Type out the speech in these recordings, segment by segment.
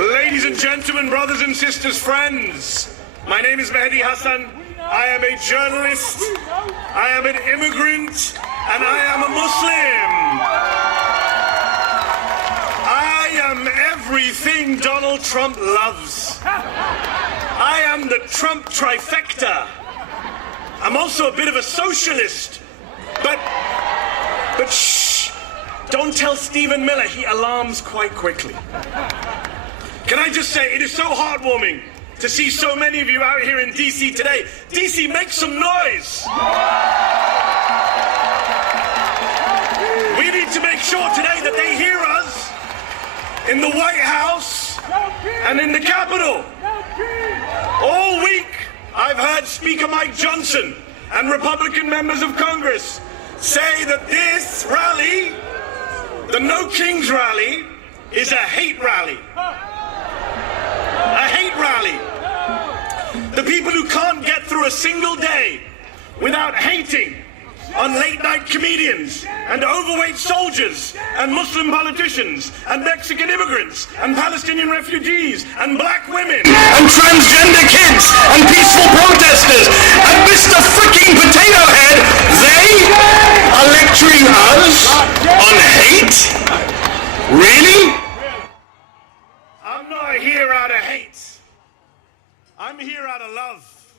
Ladies and gentlemen, brothers and sisters, friends, my name is Mehdi Hassan. I am a journalist, I am an immigrant, and I am a Muslim. I am everything Donald Trump loves. I am the Trump trifecta. I'm also a bit of a socialist, but shh, don't tell Stephen Miller, he alarms quite quickly. Can I just say, it is so heartwarming to see so many of you out here in DC today. DC, make some noise. We need to make sure today that they hear us in the White House and in the Capitol. All week, I've heard Speaker Mike Johnson and Republican members of Congress say that this rally, the No Kings rally, is a hate rally. A hate rally. The people who can't get through a single day without hating on late-night comedians and overweight soldiers and Muslim politicians and Mexican immigrants and Palestinian refugees and black women and transgender kids and peaceful protesters and Mr. Freaking Potato Head, they are lecturing us on hate? Really? I'm not here out of hate. I'm here out of love.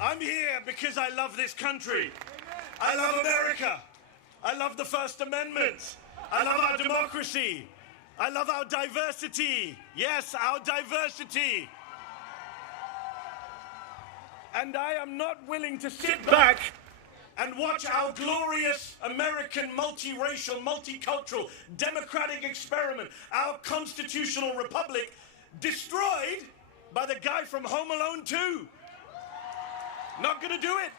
I'm here because I love this country. I love America. I love the First Amendment. I love our democracy. I love our diversity. Yes, our diversity. And I am not willing to sit back and watch our glorious American multiracial, multicultural, democratic experiment, our constitutional republic, destroyed by the guy from Home Alone 2. Not gonna do it.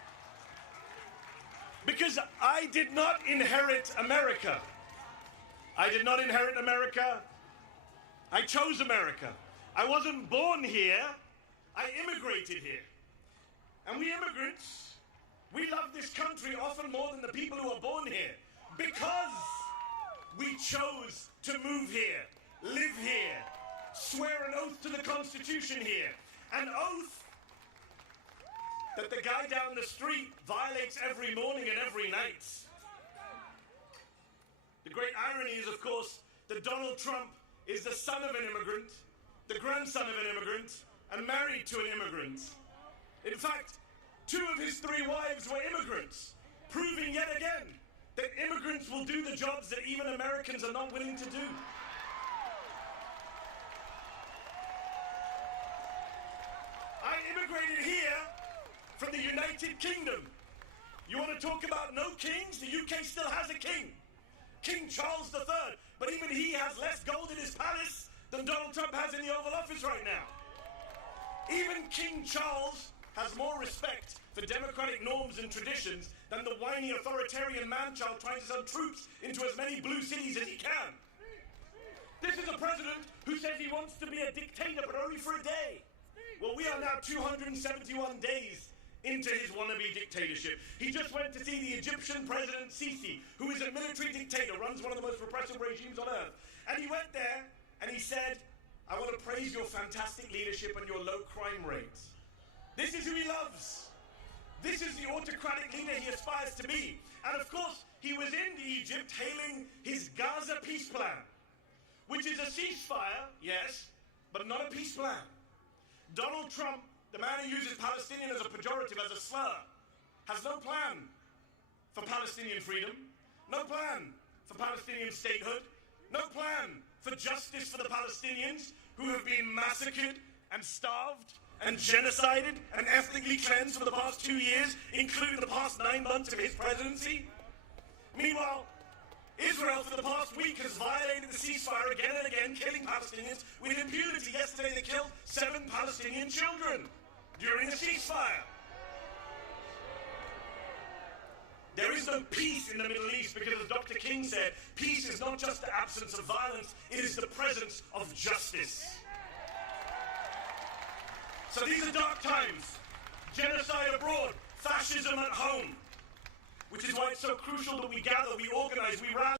Because I did not inherit America. I did not inherit America. I chose America. I wasn't born here. I immigrated here. And we immigrants, we love this country often more than the people who are born here. Because we chose to move here, live here, swear an oath to the Constitution here. An oath that the guy down the street violates every morning and every night. The great irony is, of course, that Donald Trump is the son of an immigrant, the grandson of an immigrant, and married to an immigrant. In fact, 2 of his 3 wives were immigrants, proving yet again that immigrants will do the jobs that even Americans are not willing to do. I immigrated here from the United Kingdom. You want to talk about no kings? The UK still has a king. King Charles III. But even he has less gold in his palace than Donald Trump has in the Oval Office right now. Even King Charles has more respect for democratic norms and traditions than the whiny authoritarian man-child trying to send troops into as many blue cities as he can. This is a president who says he wants to be a dictator, but only for a day. Well, we are now 271 days into his wannabe dictatorship. He just went to see the Egyptian president Sisi, who is a military dictator, runs one of the most repressive regimes on earth. And he went there and he said, I want to praise your fantastic leadership and your low crime rates. This is who he loves. This is the autocratic leader he aspires to be. And of course, he was in Egypt hailing his Gaza peace plan, which is a ceasefire, yes, but not a peace plan. Donald Trump, the man who uses Palestinian as a pejorative, as a slur, has no plan for Palestinian freedom, no plan for Palestinian statehood, no plan for justice for the Palestinians who have been massacred and starved and genocided and ethnically cleansed for the past 2 years, including the past 9 months of his presidency. Meanwhile, Israel for the past week has violated the ceasefire again and again, killing Palestinians with impunity. Yesterday they killed 7 Palestinian children during the ceasefire. There is no peace in the Middle East because, as Dr. King said, peace is not just the absence of violence, it is the presence of justice. So these are dark times. Genocide abroad, fascism at home. Which is why it's so crucial that we gather, we organize, we rally.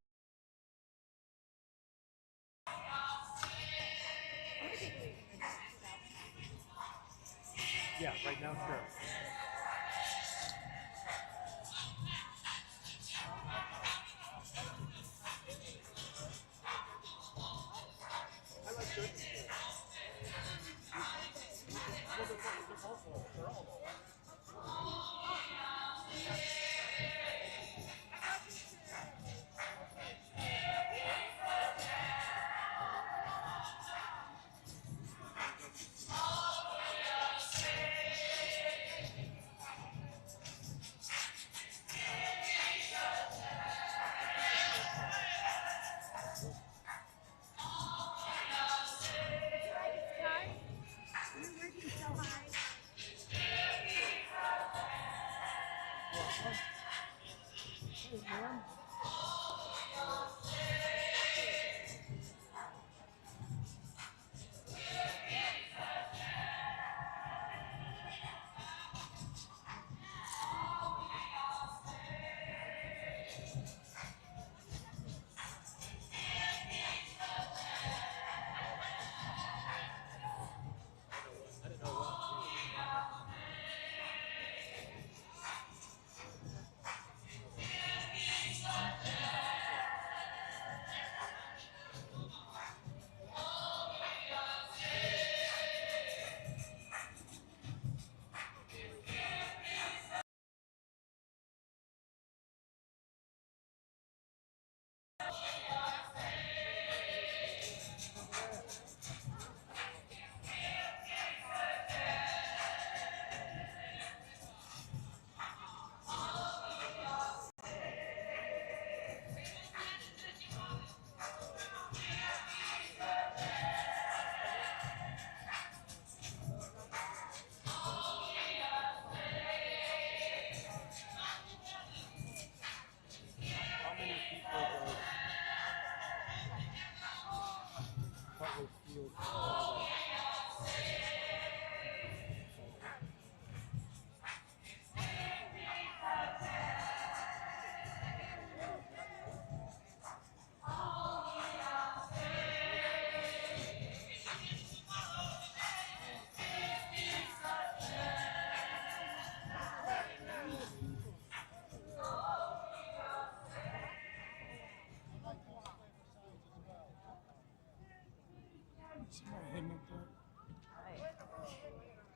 Somebody hitting up there.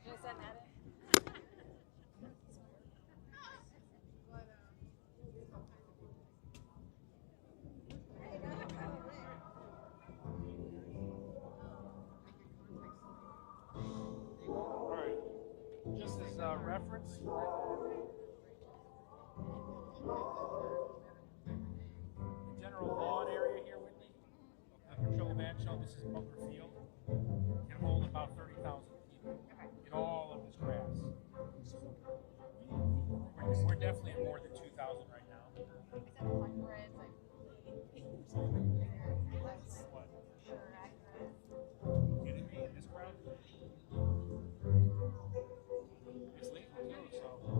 Should I send that in? All right. Just as a reference, the general lawn area here, Whitney, the control van show, this is Bunker Field, can hold about 30,000 people in all of this grass. We're definitely at more than 2,000 right now. I said 100, like, What? sure, accurate. Kidding me? In this crowd? It's legal too, so.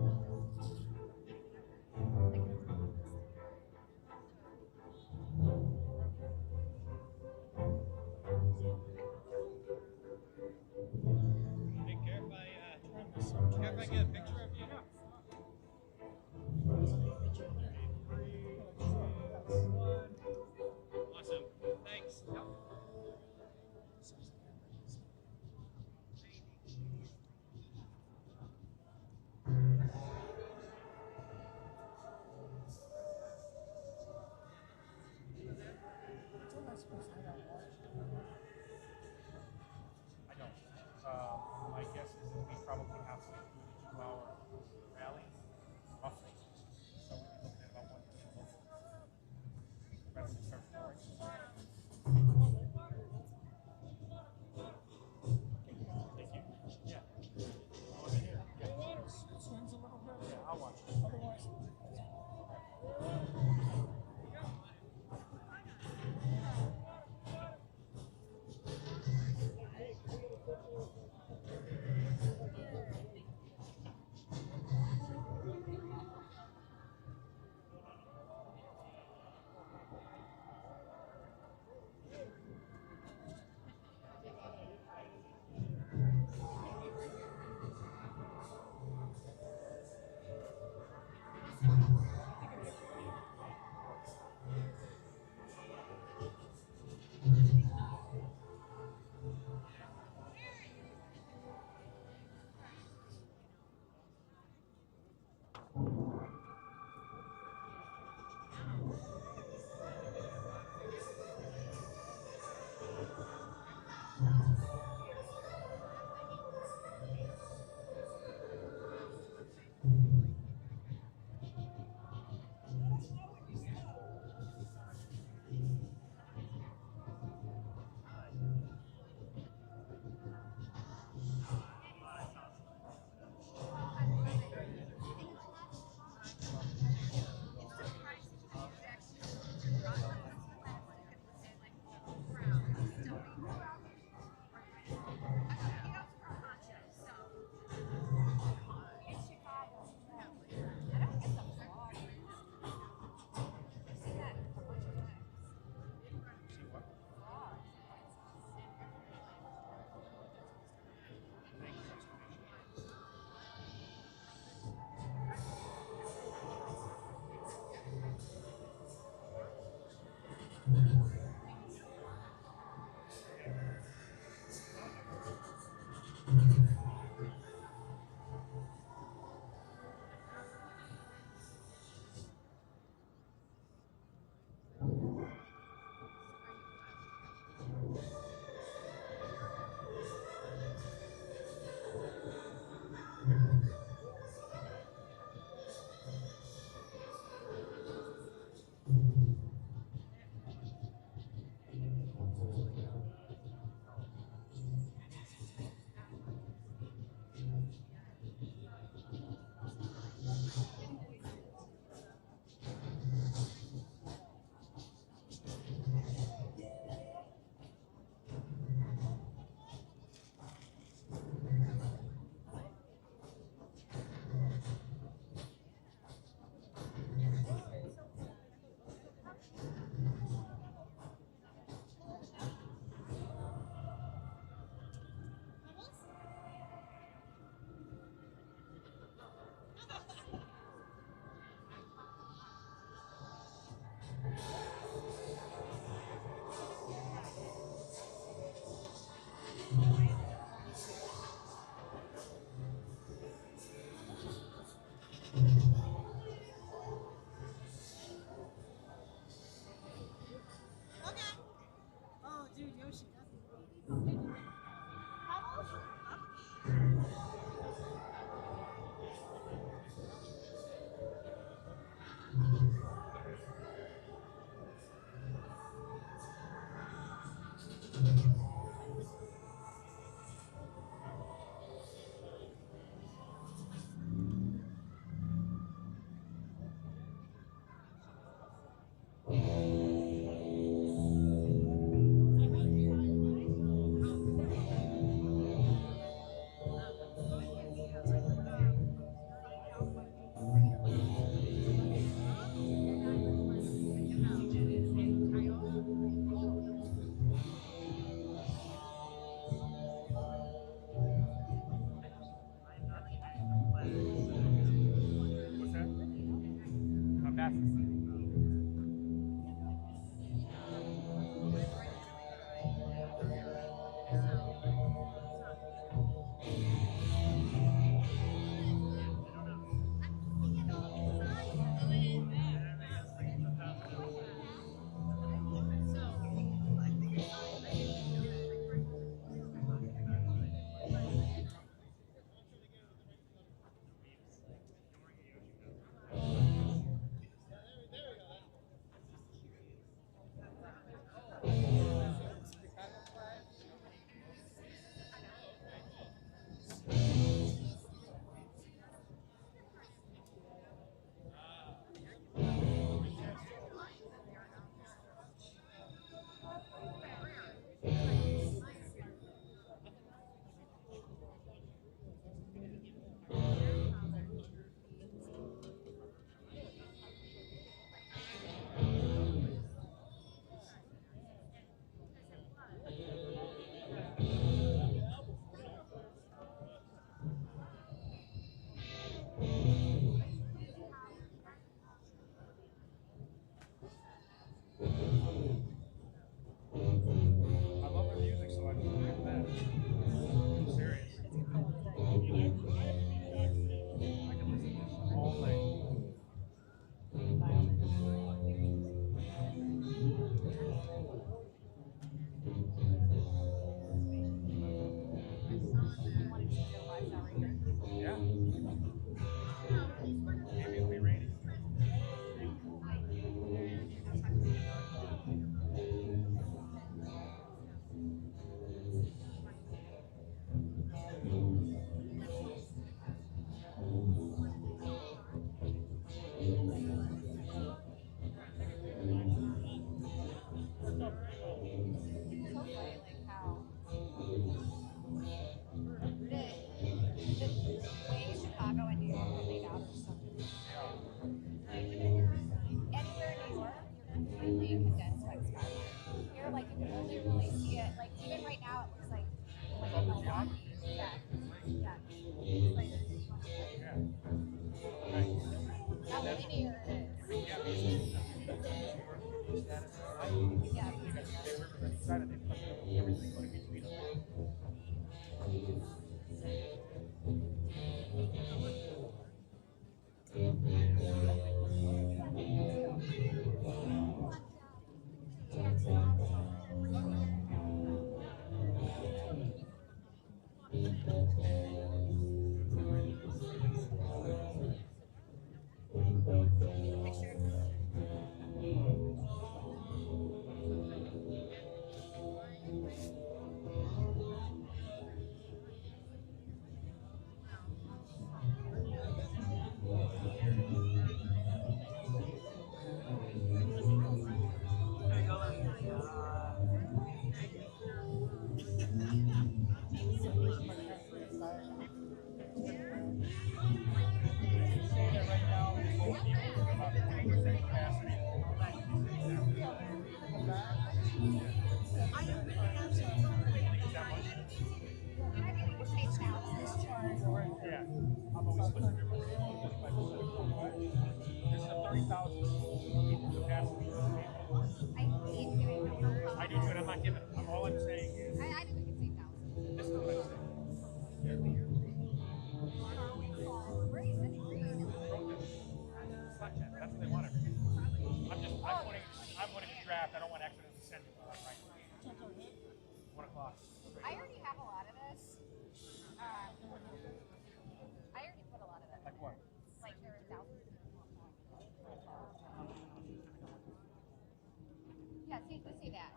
We see that.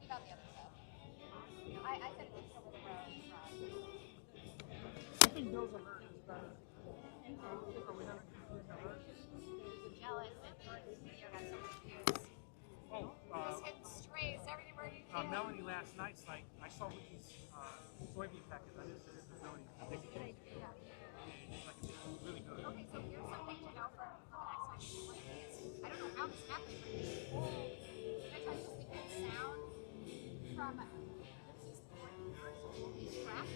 Leave out the other stuff. I said it's just over the road. I think Bill's alert is better. Are we having confusing alerts? Jealous that Jordan's video got so many views. Oh, Just hitting strays everywhere you can. Melanie last night's like, I saw Wicky's soybean package on Instagram for Melanie. I think it's like it's really good. Okay, so here's something to know for the next time you play this. I don't know how this happened, but this whole, can I tell you this thing sound from these board ears will be trapped.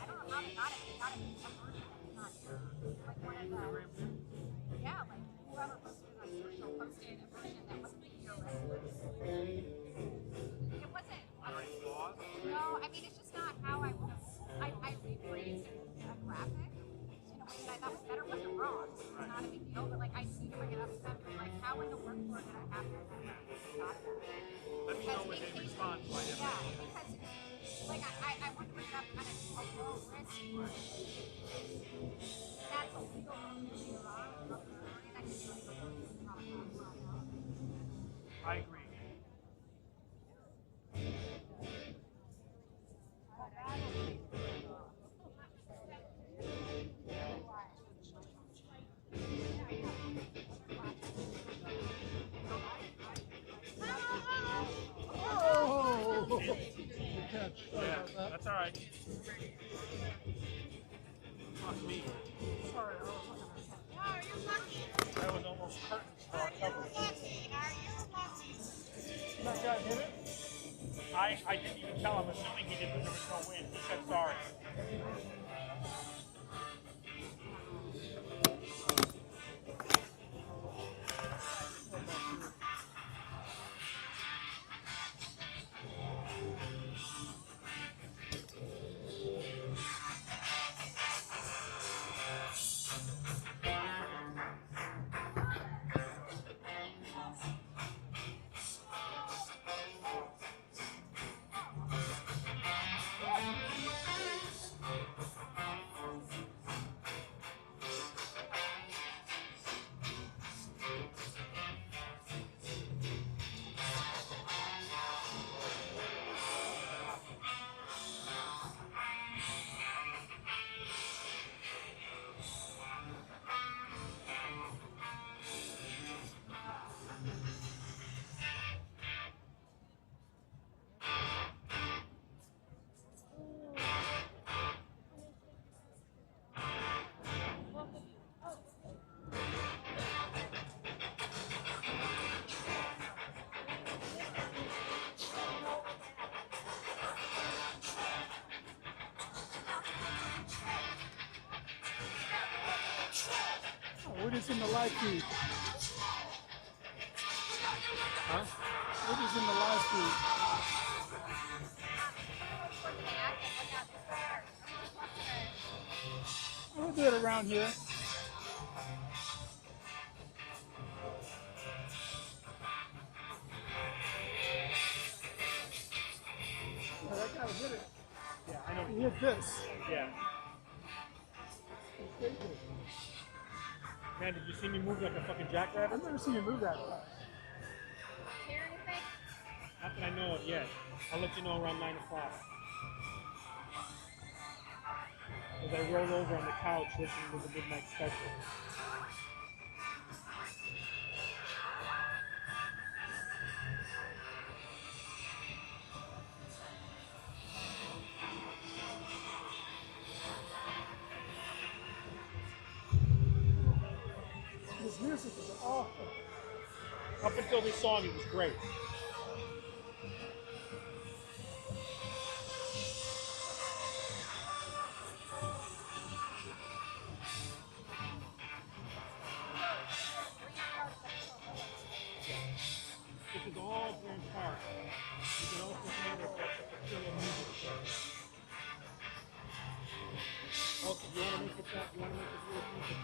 I don't know how they got it. They got it from some version that is not here. Like one of the, yeah, like whoever posted it on social posted a version that wasn't here regularly. It wasn't. No, I mean it's just not how I would have. I rephrased a graphic in a way that I thought was better. It wasn't wrong. It's not a big deal, but like I need to bring it up to them. Like how in the workflow did I have to got that? Let me know when they respond. So I Yeah, because like I want to bring it up at a low risk. That's a legal issue, and I can do it. I agree. Yeah, that's all right. Fuck me. Sorry, I was looking at Are you lucky? that was almost curtains for our coverage. Are you lucky? That guy hit it? I didn't even tell him, assuming he did, but there was no wind. He said sorry. What is in the live feed? Huh? What is in the live feed? We'll do it around here. Oh, that guy hit it. Yeah, I know. He hit this. Yeah. Man, did you see me move like a fucking jackrabbit? I've never seen you move that fast. Hear anything? Not that I know of yet. I'll let you know around 9 o'clock. As I roll over on the couch listening to the midnight special. His music is awful. Up until this song, it was great. This is all Grand Park. You can also hear the killer music. Also, you want to make it that? You want to make it real music?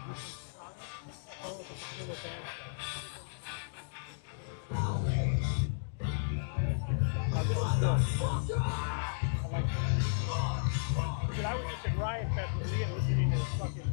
Oh, it's a killer band. Now this is good. I like this. Because I was just at Riot Fest with Leah listening to this fucking.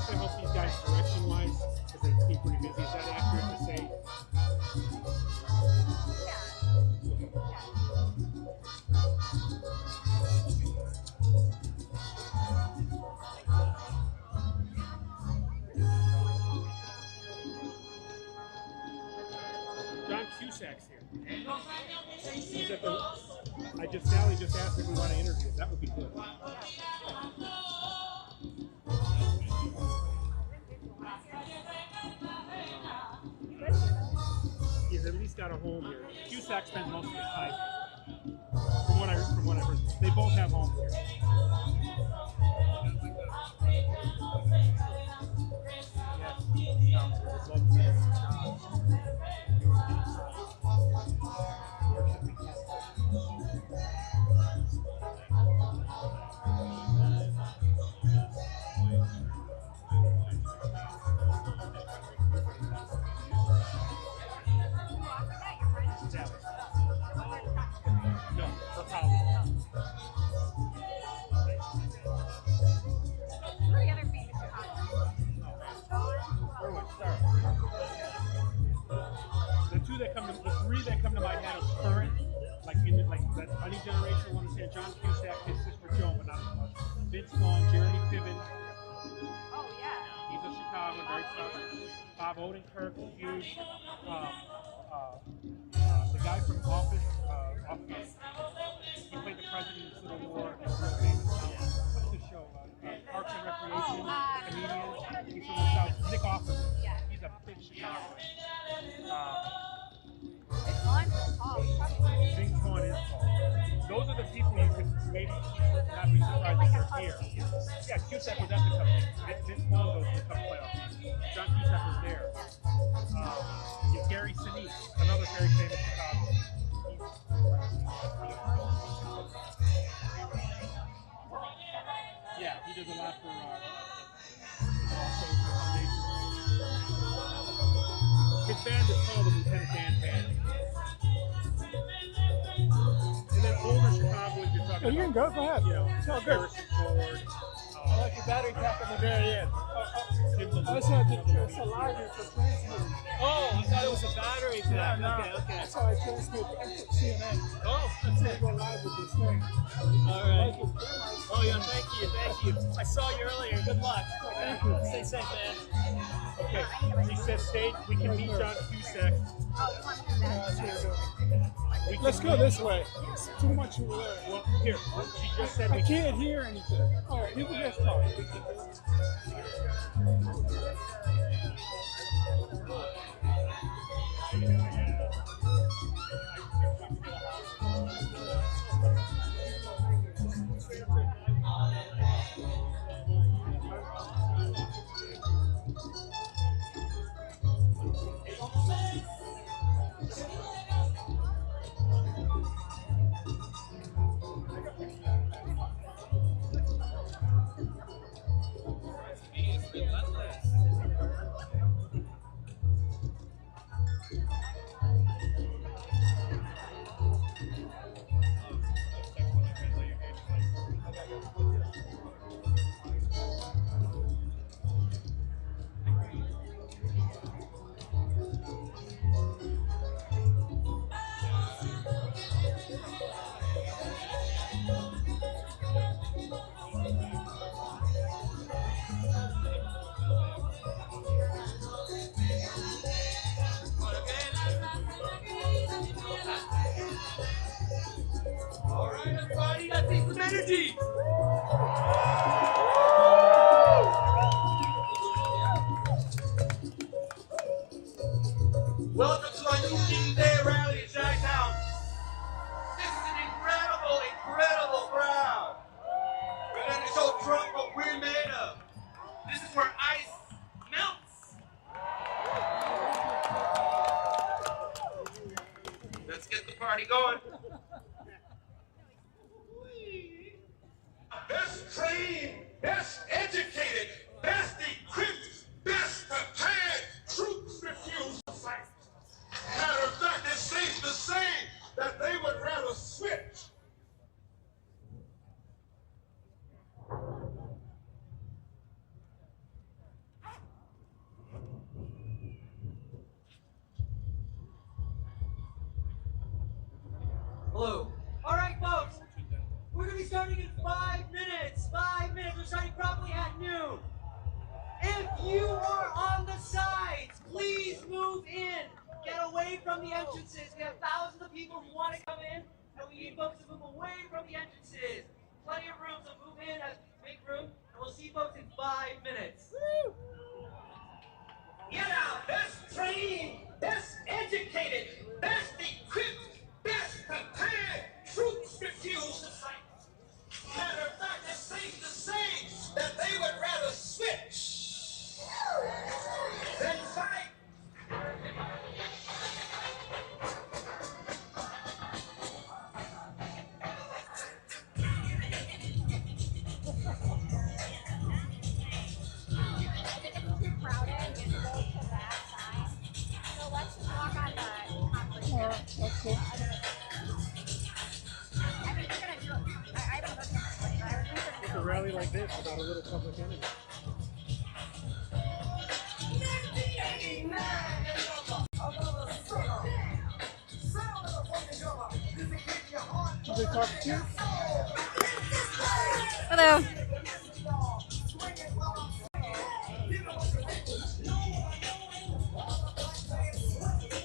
also help these guys direction-wise because they keep pretty busy. Is that accurate to say? John Cusack's here. He's at the, Sally just asked if we want to interview him. That would be good. He's at least got a home here. Cusack spends most of his time here. From what I heard, they both have homes here. No, for college. Who are the other famous Chicagoans? The three that come to my head of current, like that funny generation, want to say John Cusack, his sister Joan, but not as much. Vince Vaughn, Jeremy Piven. Oh, yeah. He's a Chicago, very tough. Bob Odenkirk, huge. The guy from Office, he played the president in Civil War. He's real famous. What's the show? Parks and Recreation, comedian. He's from the South. Nick Officer. Yeah. He's a big Chicagoan. It's fun. Oh, Vince Vaughn is tall. Those are the people you could maybe not be surprised if they're here. Yeah, Cusack was at the Cup. Vince Vaughn goes to the Cup playoffs. John Cusack was there. Gary Sinise, another very famous Chicago. Yeah, he does a lot for Social Foundation. His band is called the Lieutenant Dan Band. And then older Chicagoans, you're talking You can go ahead. You know, It's all good. Harrison Ford. I like the battery pack at the very end. Tim the I said it's a live for transmitting. Oh, I thought it was a battery pack. No. Okay. That's how I transmit CNN. Oh, That's how I go live with this thing. all right. Oh, yeah, thank you. I saw you earlier. Good luck. Thank you. Stay safe, man. Okay, he said stay. We can meet John Cusack. Let's go this way. It's too much over there. Well, here, she just said I we can't hear anything. All right, you can just talk. Energy! Welcome to our Union Day rally in Chi-Town. This is an incredible crowd. We're going to show Trump what we're made of. This is where ice melts. Let's get the party going. Best trained, best educated, best equipped, best prepared troops refuse to fight. Matter of fact, it's safe to say that they would rather switch. from the entrances. We have thousands of people who want to come in, and we need folks to move away from the entrances. Plenty of room, so move in, make room, and we'll see folks in 5 minutes. Woo! Get our best trained, best educated, best equipped, best prepared troops refuse to fight. Matter of fact, it's safe to say that they would rather switch than fight. It's a rally like this without a little public enemy. Did they talk to you? Hello.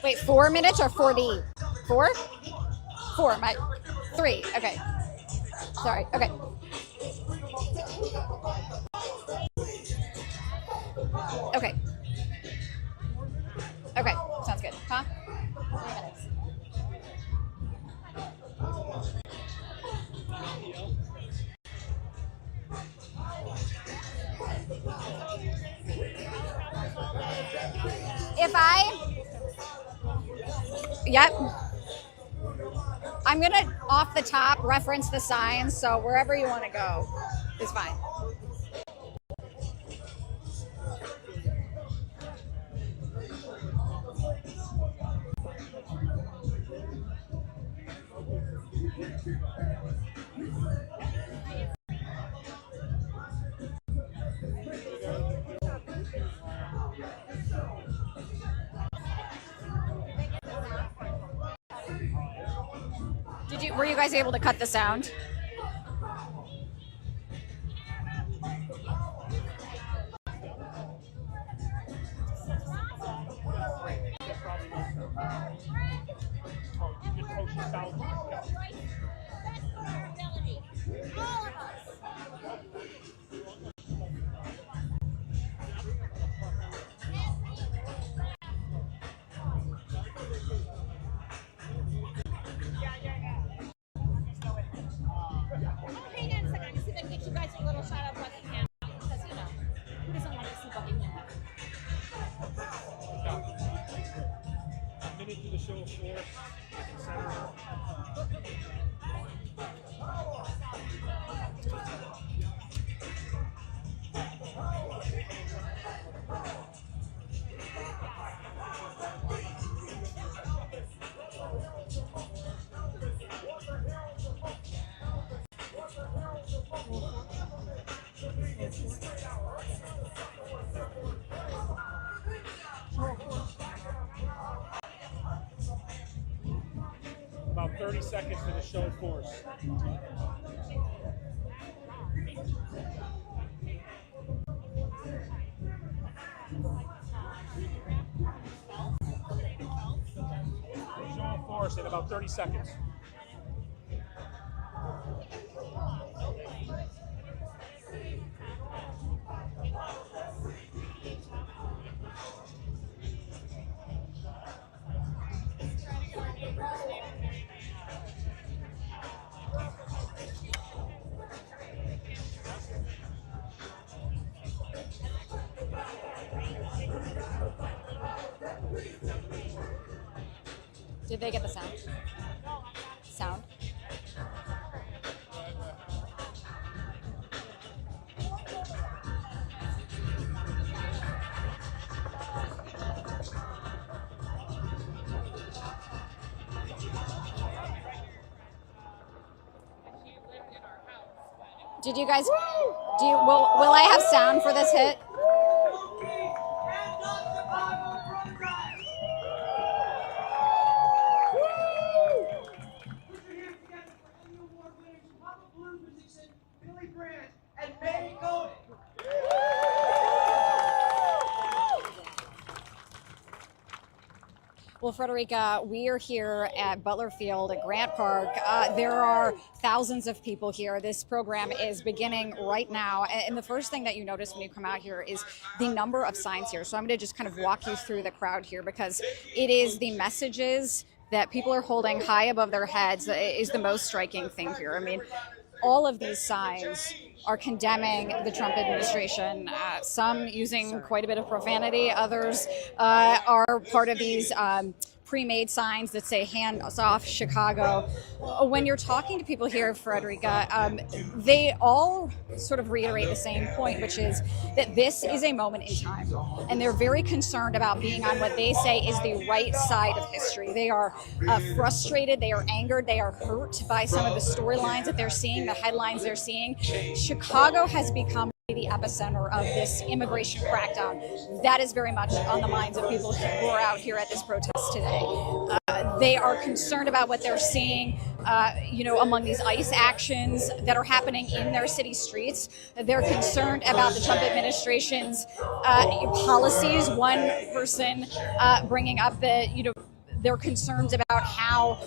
Wait, 4 minutes or 4D? 4? 4, my 3. Okay. Sorry. Okay. Okay. Okay. Sounds good. Huh? 3 minutes. Yep. I'm gonna off the top reference the signs, so wherever you want to go is fine. Were you guys able to cut the sound? About 30 seconds to the show force. Show force in about 30 seconds. Did they get the sound? Sound? Did you guys? Will I have sound for this hit? Well, Frederica, we are here at Butler Field at Grant Park. There are thousands of people here. This program is beginning right now. And the first thing that you notice when you come out here is the number of signs here. So I'm going to just kind of walk you through the crowd here because it is the messages that people are holding high above their heads that is the most striking thing here. I mean, all of these signs are condemning the Trump administration, some using quite a bit of profanity, others are part of these pre-made signs that say hands off Chicago. When you're talking to people here, Frederica, they all sort of reiterate the same point, which is that this is a moment in time. And they're very concerned about being on what they say is the right side of history. They are frustrated, they are angered, they are hurt by some of the storylines that they're seeing, the headlines they're seeing. Chicago has become the epicenter of this immigration crackdown. That is very much on the minds of people who are out here at this protest today. They are concerned about what they're seeing, among these ICE actions that are happening in their city streets. They're concerned about the Trump administration's policies. One person bringing up their concerns about how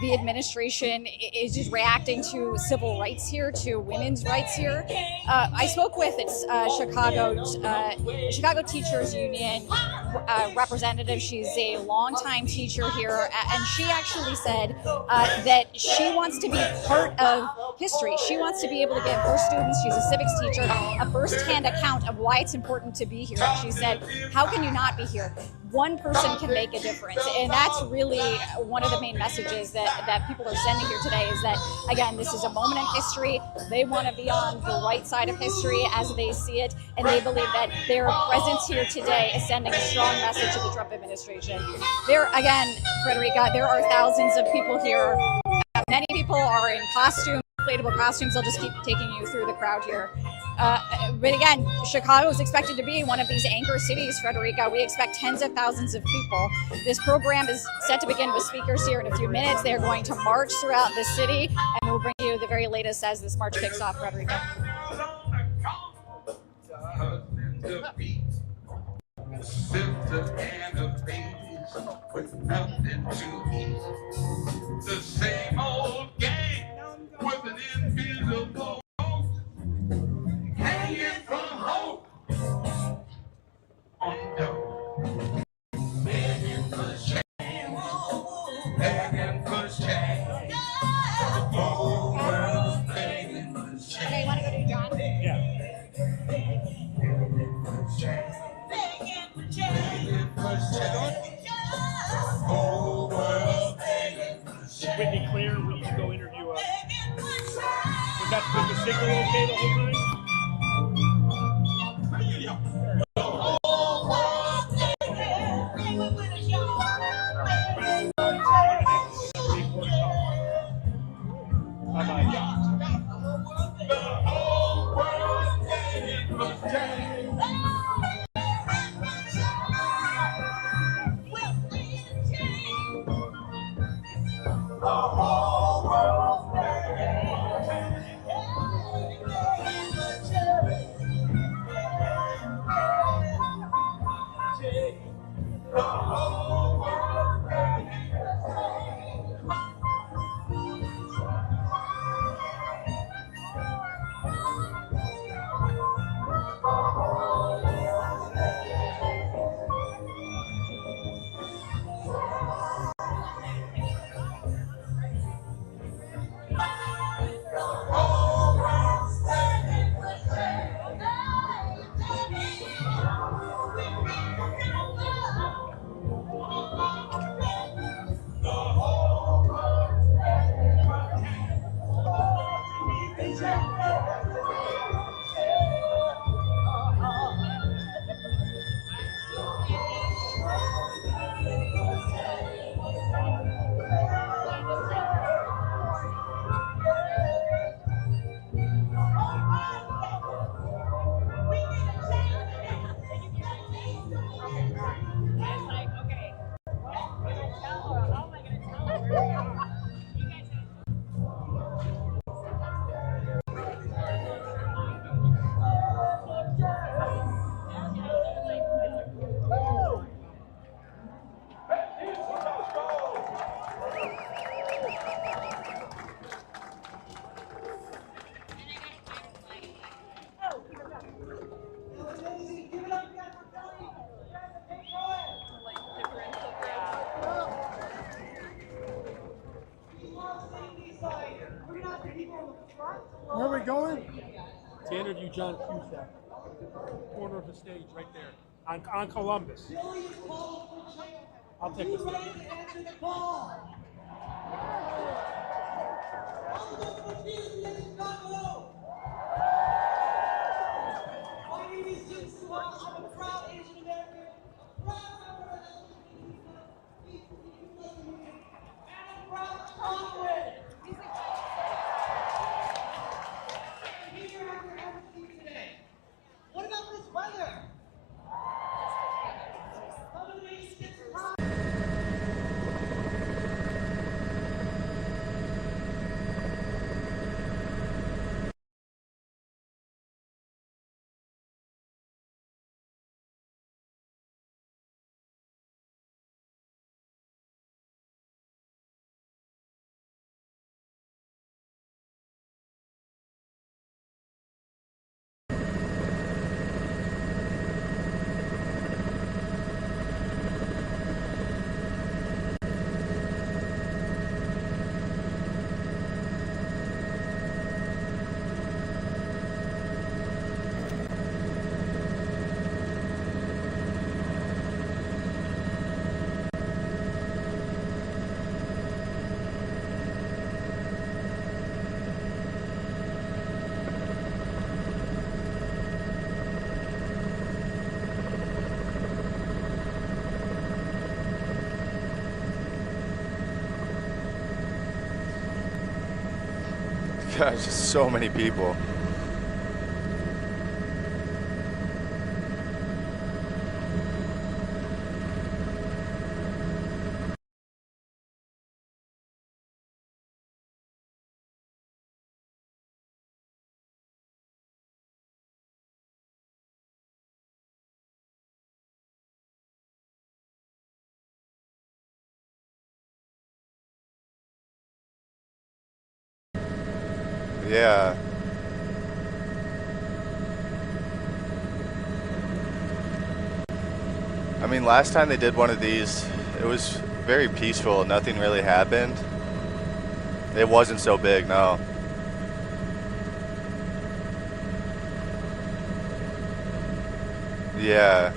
the administration is just reacting to civil rights here, to women's rights here. I spoke with Chicago Teachers Union representative. She's a longtime teacher here, and she actually said that she wants to be part of history. She wants to be able to give her students, she's a civics teacher, a first-hand account of why it's important to be here. She said, how can you not be here? One person can make a difference. And that's really one of the main messages that people are sending here today is that, again, this is a moment in history. They want to be on the right side of history as they see it. And they believe that their presence here today is sending a strong message to the Trump administration. Again, Frederica, there are thousands of people here. Many people are in costumes, inflatable costumes. I'll just keep taking you through the crowd here. But again, Chicago is expected to be one of these anchor cities, Frederica. We expect tens of thousands of people. This program is set to begin with speakers here in a few minutes. They are going to march throughout the city, and we'll bring you the very latest as this march kicks off, Frederica. The same old game with an invisible hanging from hope on dough. Begging for change, begging for change. The whole world's begging for change. Okay, you want to go to John? Yeah. Begging for change, begging for change. The whole world's begging for change. Whitney Clear, we need to go interview was the signal okay the whole time? to interview John Cusack. Corner of the stage, right there, on Columbus. I'll take this. What about this weather? Gosh, just so many people. Yeah. I mean, last time they did one of these, it was very peaceful. Nothing really happened. It wasn't so big, no. Yeah.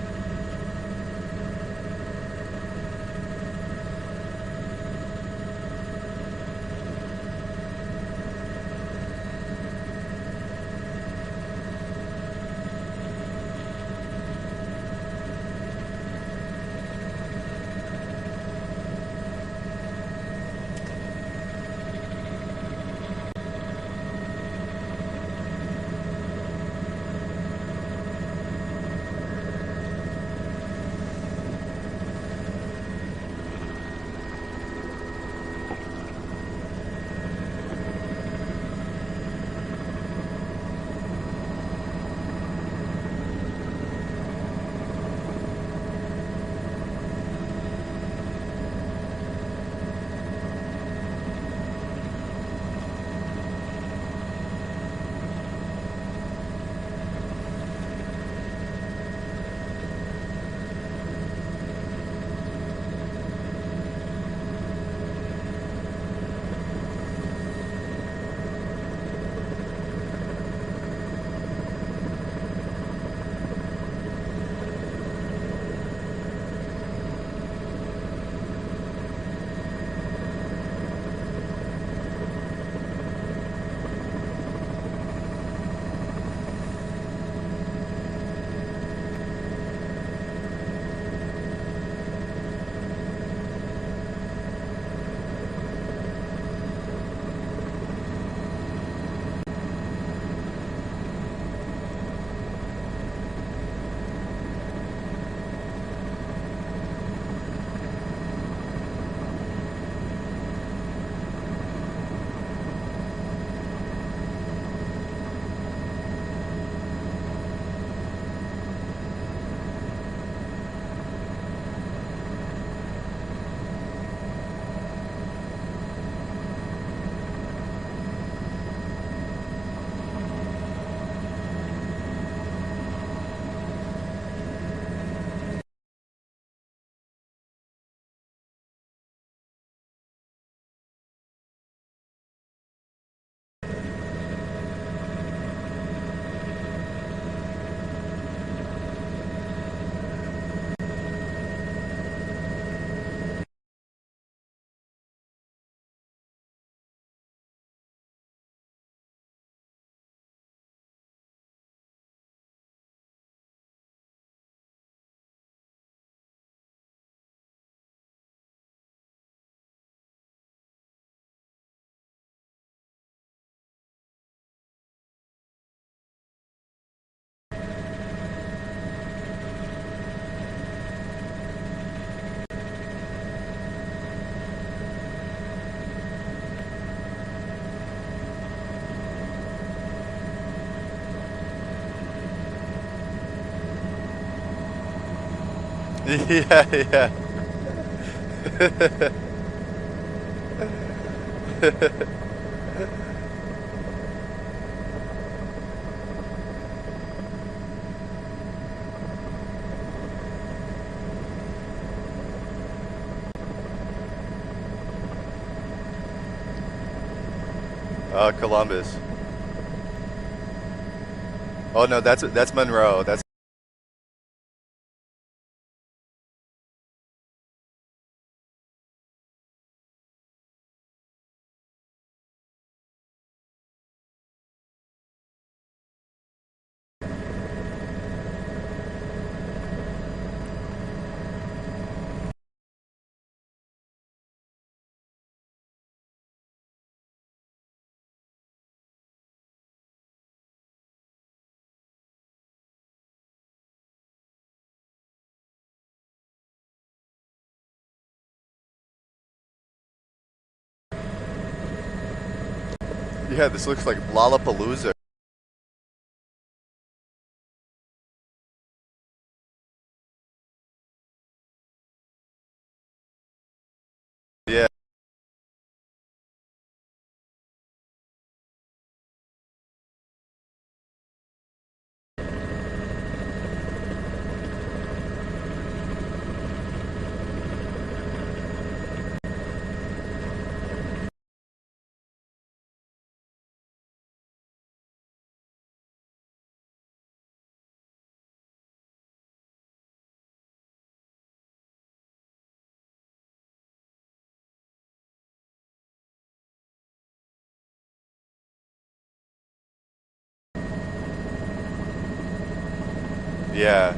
Yeah, yeah. Columbus. Oh no, that's Monroe. That's yeah. This looks like Lollapalooza. Yeah. Yeah.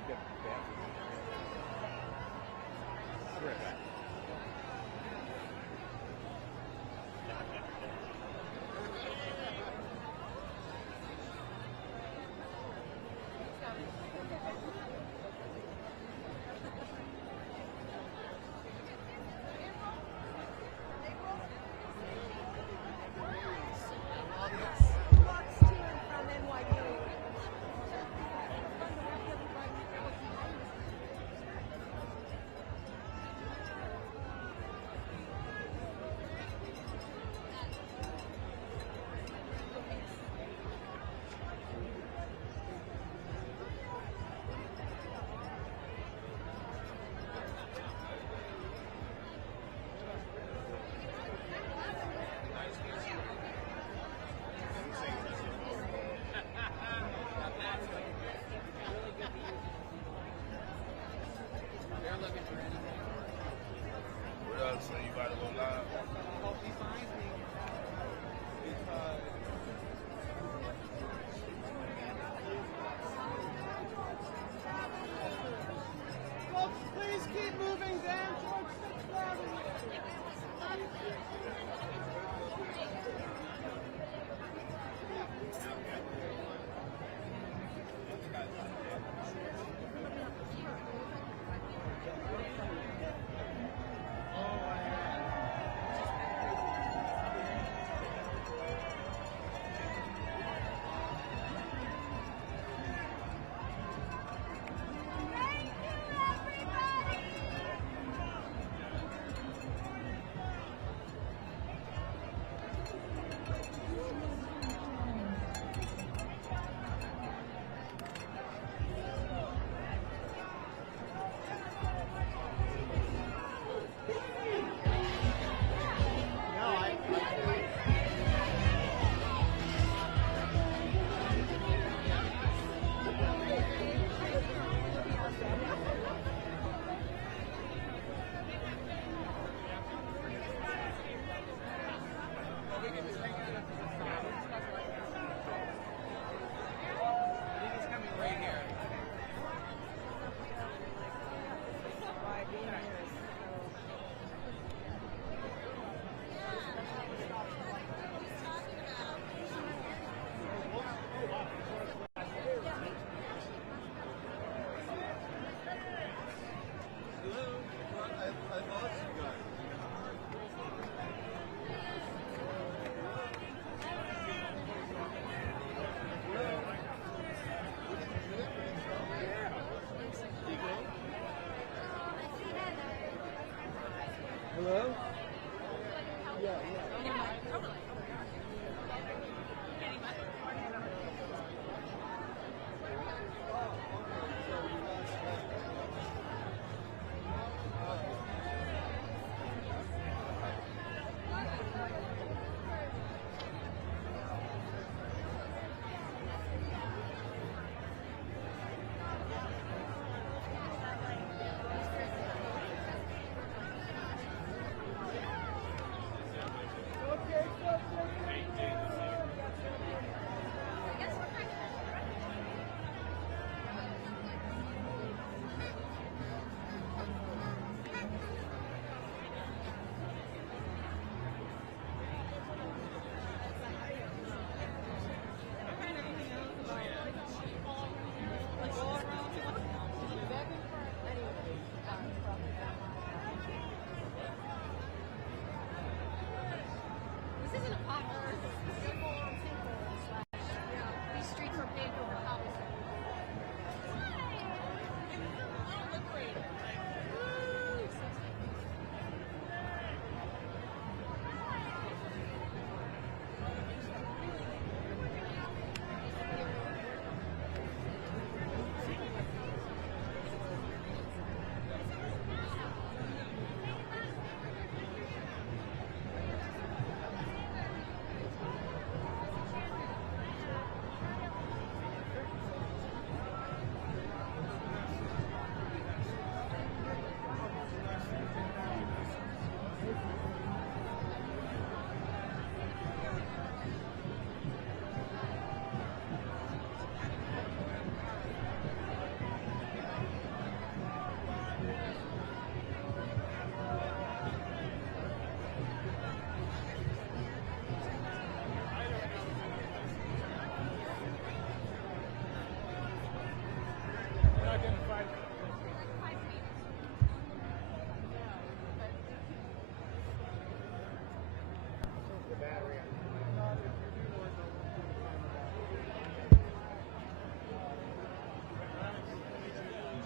a good bet. I'll be right back. Please keep moving down towards 6th Avenue.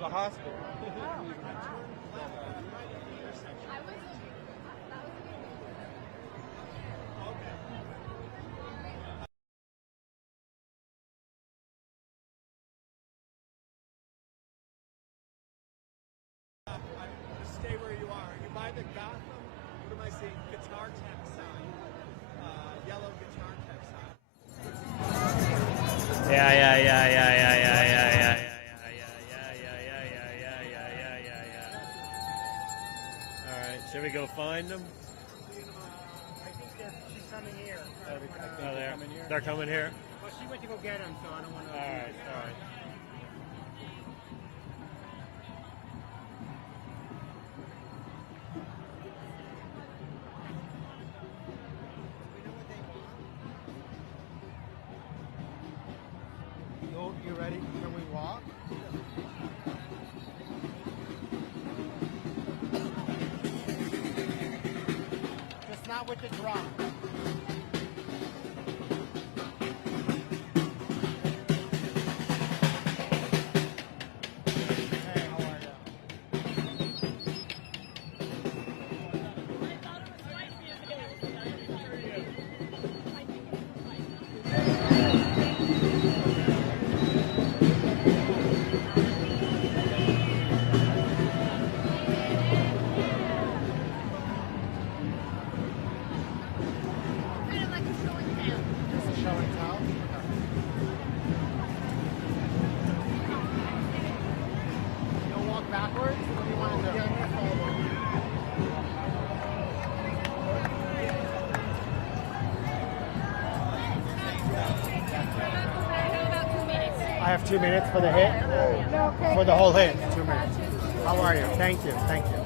a hospital. Stay where you are. Are you by the Gotham? What am I seeing? Guitar tech sign. Yellow guitar tech sign. Yeah. All right, should we go find them? I think she's coming here. Oh, they're coming here. Well, she went to go get him, so I don't want to. All right. You ready? Can we walk? Just not with the drum. Hey, how are you? Kind of like a show and tell. Just a show and tell? You'll walk backwards? What do you want to do? I have 2 minutes for the hit? For the whole hit, 2 minutes. How are you? Thank you. Thank you.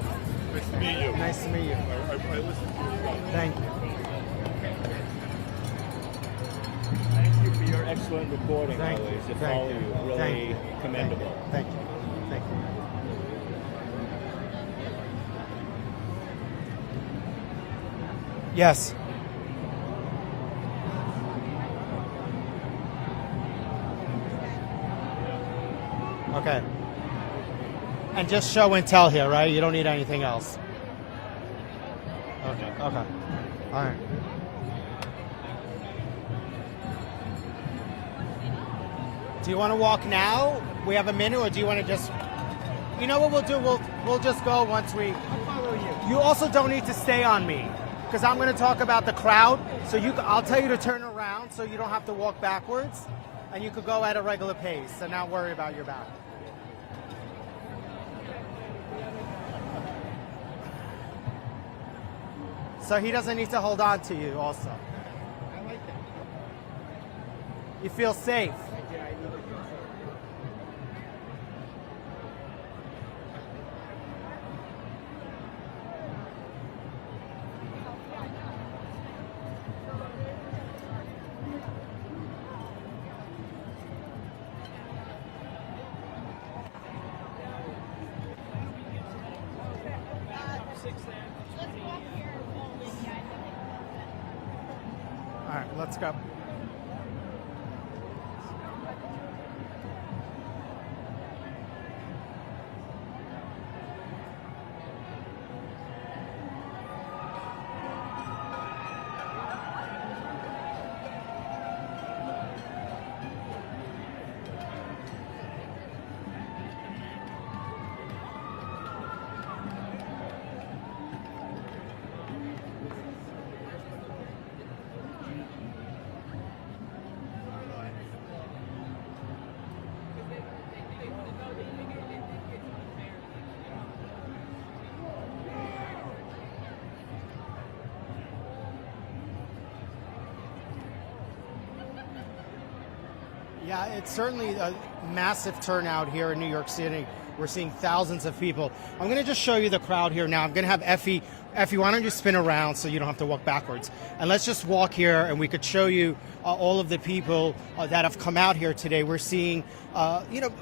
Nice to meet you. Nice to meet you. I listened to you. Thank you. Thank you for your excellent reporting, Thank always. you. To Thank follow you. you, Thank really you. commendable. Thank you. Thank you. Yes. Okay. And just show and tell here, right? You don't need anything else. Okay. Okay. All right. Do you want to walk now? We have a minute, or do you want to just? You know what we'll do? We'll just go once we. I'll follow you. You also don't need to stay on me, because I'm going to talk about the crowd. So I'll tell you to turn around, so you don't have to walk backwards, and you could go at a regular pace and not worry about your back. So he doesn't need to hold on to you. Also, I like that. you feel safe. Yeah, I need to do All right, let's go. Yeah, it's certainly a massive turnout here in New York City. We're seeing thousands of people. I'm going to just show you the crowd here now. I'm going to have Effie. Effie, why don't you spin around so you don't have to walk backwards? And let's just walk here, and we could show you all of the people that have come out here today. We're seeing,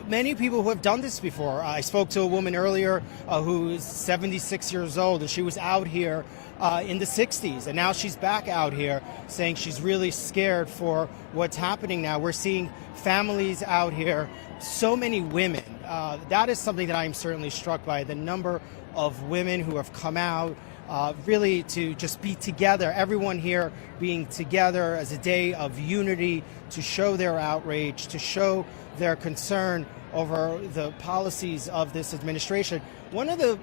many people who have done this before. I spoke to a woman earlier who is 76 years old, and she was out here in the 60s, and now she's back out here saying she's really scared for what's happening now. We're seeing families out here, so many women, that is something that I am certainly struck by, the number of women who have come out really to just be together, everyone here being together as a day of unity to show their outrage, to show their concern over the policies of this administration. One of the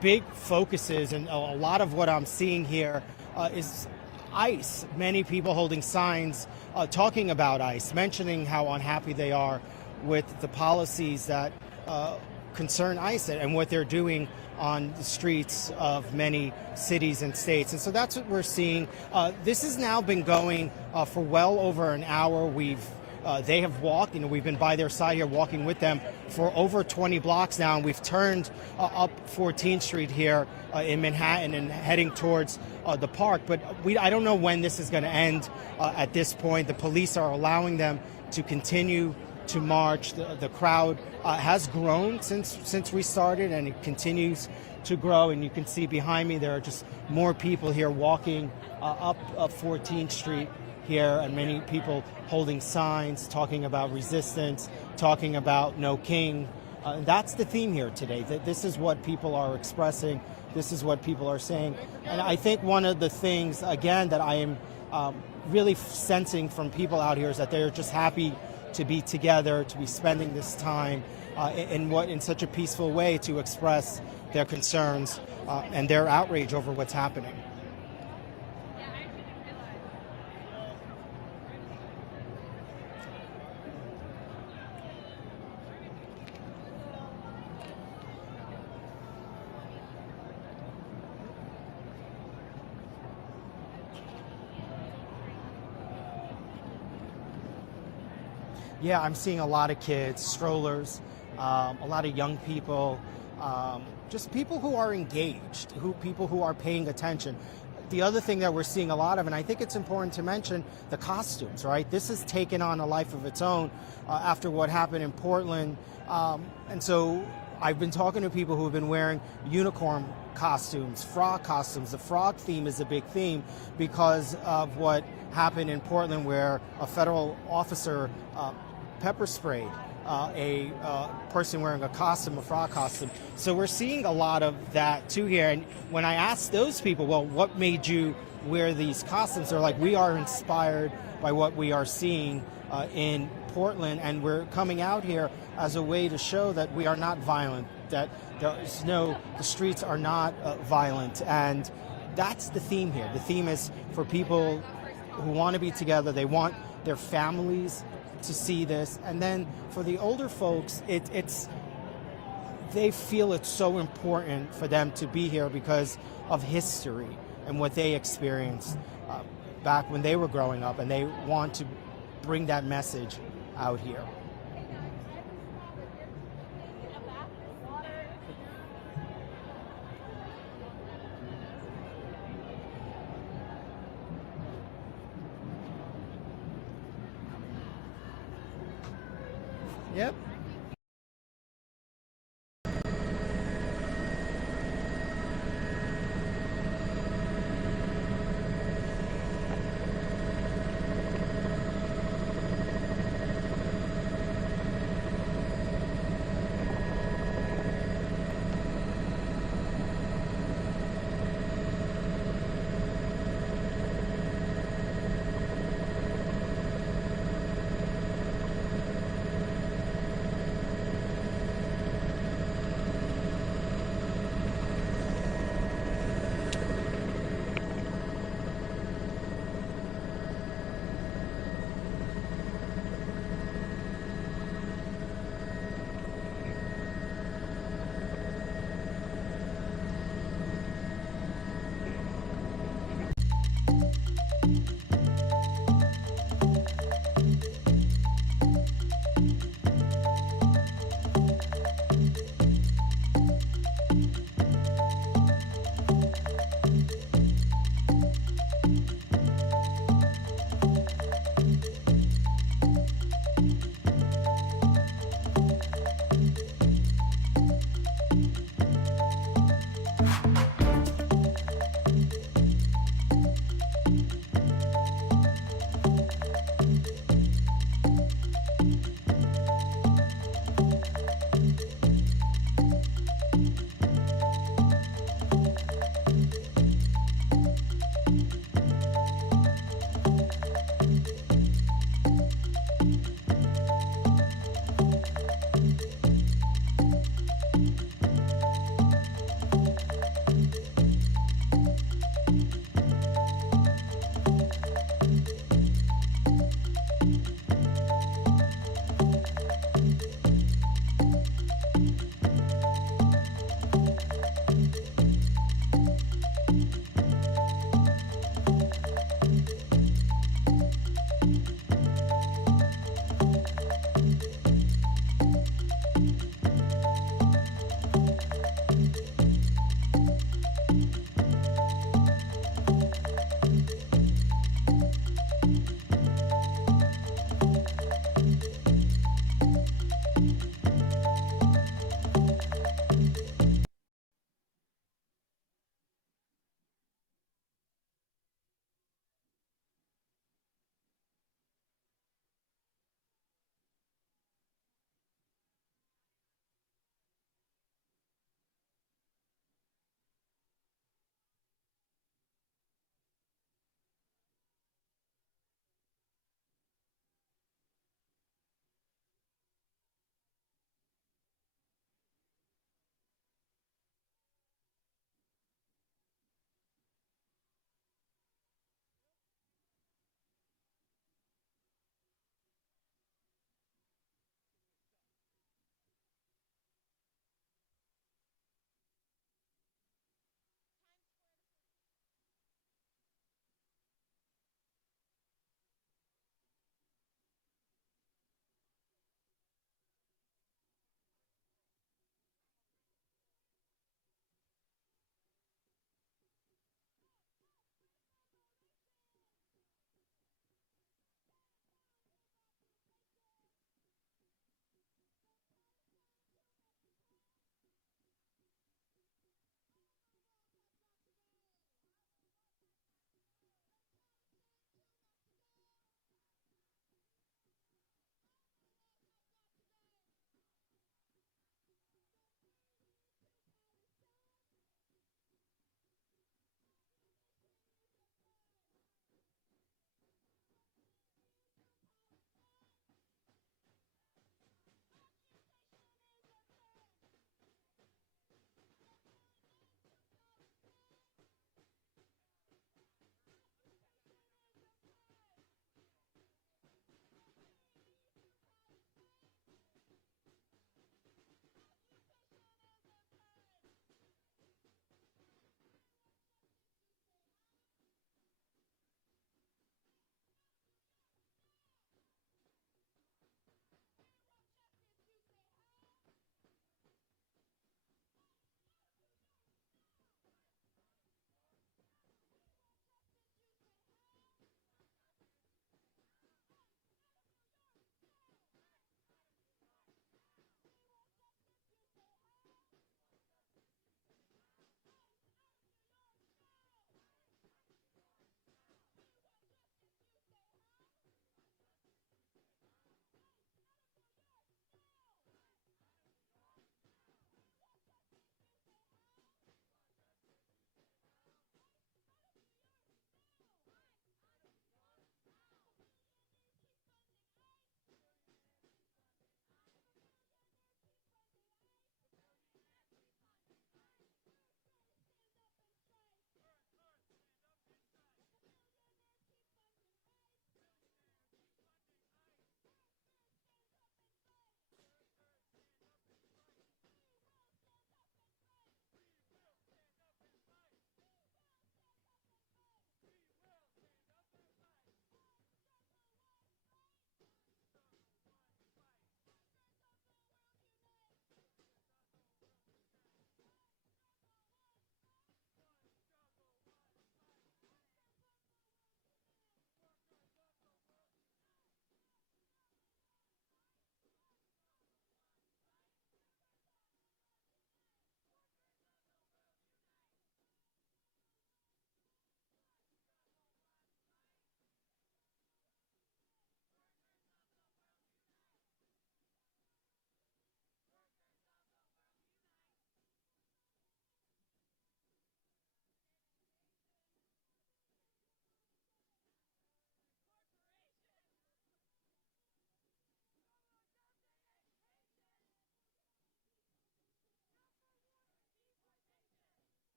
big focuses, and a lot of what I'm seeing here, is ICE. Many people holding signs talking about ICE, mentioning how unhappy they are with the policies that concern ICE and what they're doing on the streets of many cities and states. And so that's what we're seeing. This has now been going for well over an hour. They have walked, we've been by their side here walking with them for over 20 blocks now, and we've turned up 14th Street here in Manhattan and heading towards the park. But I don't know when this is going to end at this point. The police are allowing them to continue to march. The crowd has grown since we started, and it continues to grow. And you can see behind me there are just more people here walking up 14th Street here, and many people holding signs, talking about resistance, talking about no king. That's the theme here today. This is what people are expressing. This is what people are saying. And I think one of the things, again, that I am really sensing from people out here is that they're just happy to be together, to be spending this time in such a peaceful way to express their concerns and their outrage over what's happening. Yeah, I'm seeing a lot of kids, strollers, a lot of young people, just people who are engaged, people who are paying attention. The other thing that we're seeing a lot of, and I think it's important to mention, the costumes, right? This has taken on a life of its own after what happened in Portland. And so I've been talking to people who have been wearing unicorn costumes, frog costumes. The frog theme is a big theme because of what happened in Portland, where a federal officer pepper sprayed a person wearing a costume, a frog costume. So we're seeing a lot of that too here. And when I asked those people, well, what made you wear these costumes? They're like, we are inspired by what we are seeing in Portland, and we're coming out here as a way to show that we are not violent, that the streets are not violent. And that's the theme here. The theme is for people who want to be together. They want their families to see this, and then for the older folks, they feel it's so important for them to be here because of history and what they experienced back when they were growing up, and they want to bring that message out here. Yep.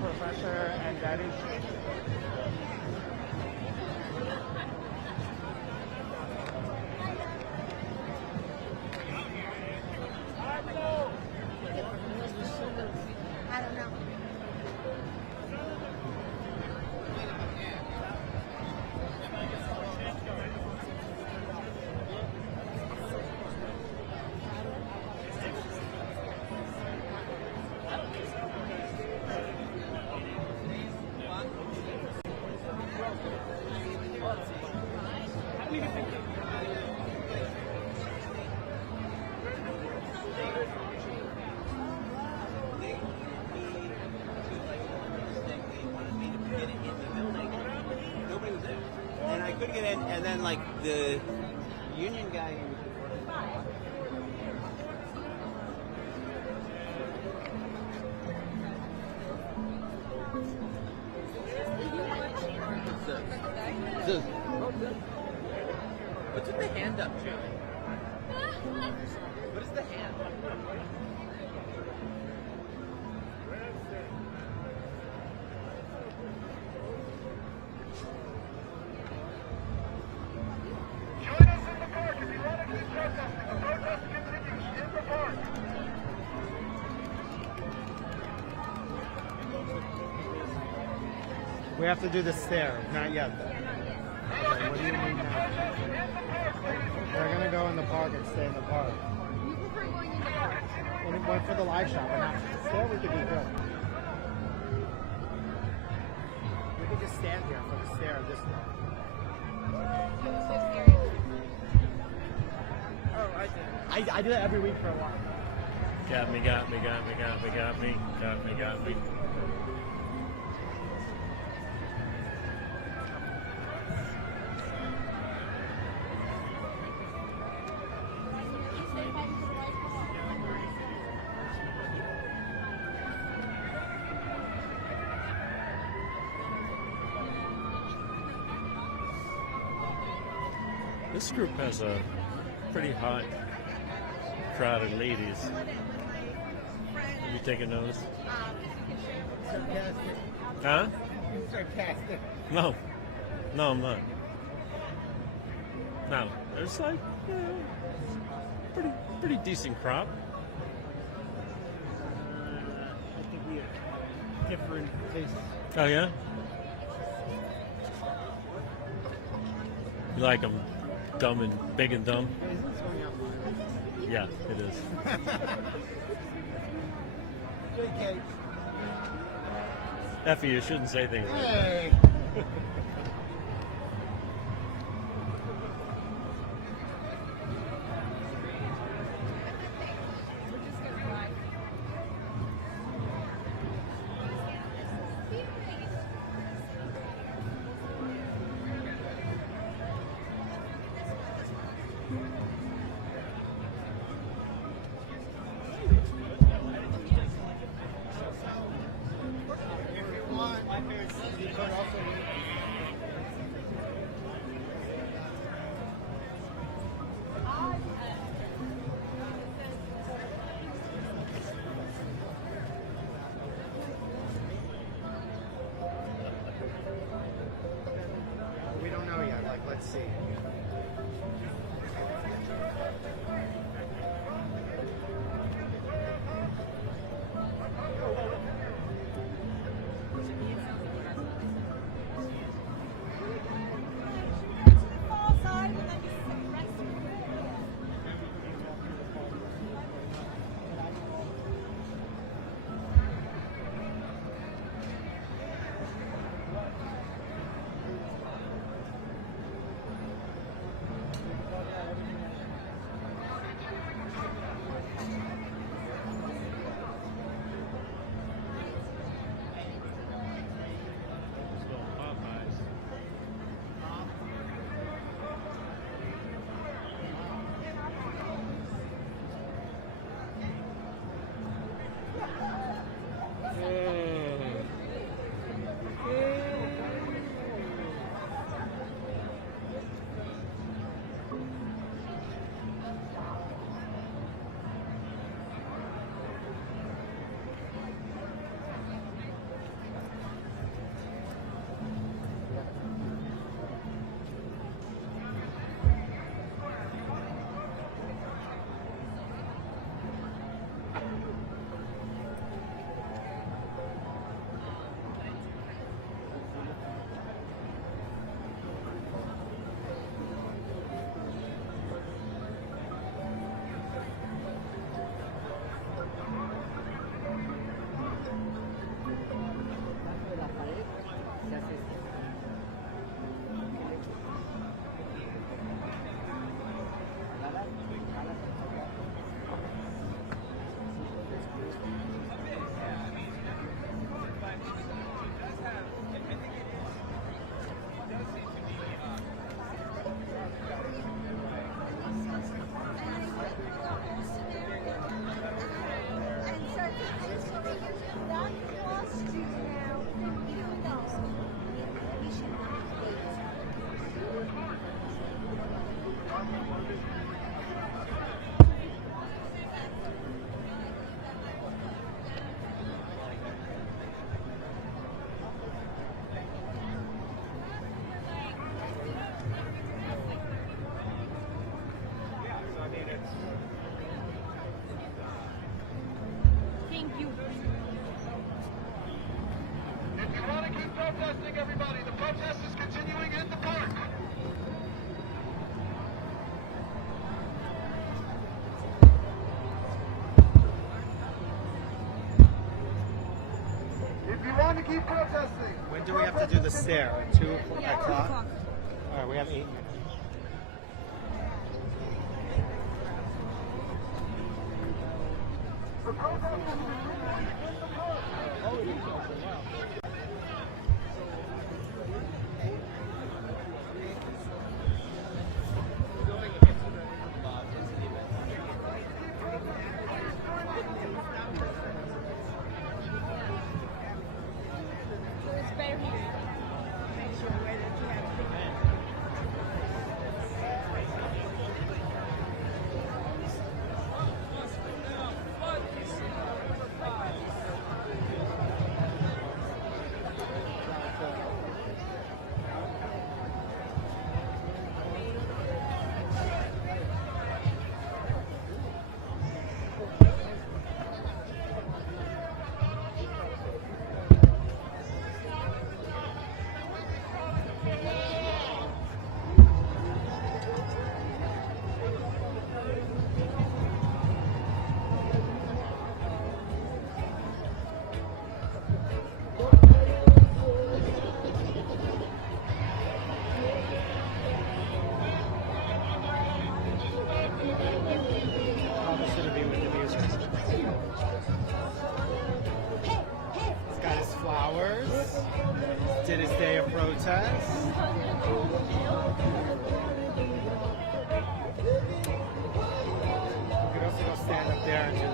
professor, and that is. I don't know. And I couldn't get in, and then like the union guy. What's with the hand up, Joe? What is the hand? We have to do the stair. Not yet, though. Okay, what do you need now? We're gonna go in the park and stay in the park. You prefer going in the park? When we went for the live shot, but after the stair, we could be good. We could just stand here for the stair this way. Oh, I did. I do that every week for a while. Got me. This group has a pretty hot crowd of ladies. You taking notice? Sarcastic. Huh? Sarcastic. No, I'm not. No, there's like pretty decent crop. I think we have different tastes. Oh yeah. You like them dumb and big and dumb? Yeah, it is. Effie, you shouldn't say things like that. Hey. We don't know yet. Like, let's see. If you want to keep protesting, everybody, the protest is continuing in the park. If you want to keep protesting. When do we have to do the stair? At 2 o'clock? All right, we have 8 minutes. The protest is continuing in the park. Oh, it is over now. Did his day of protest. You could also go stand up there and do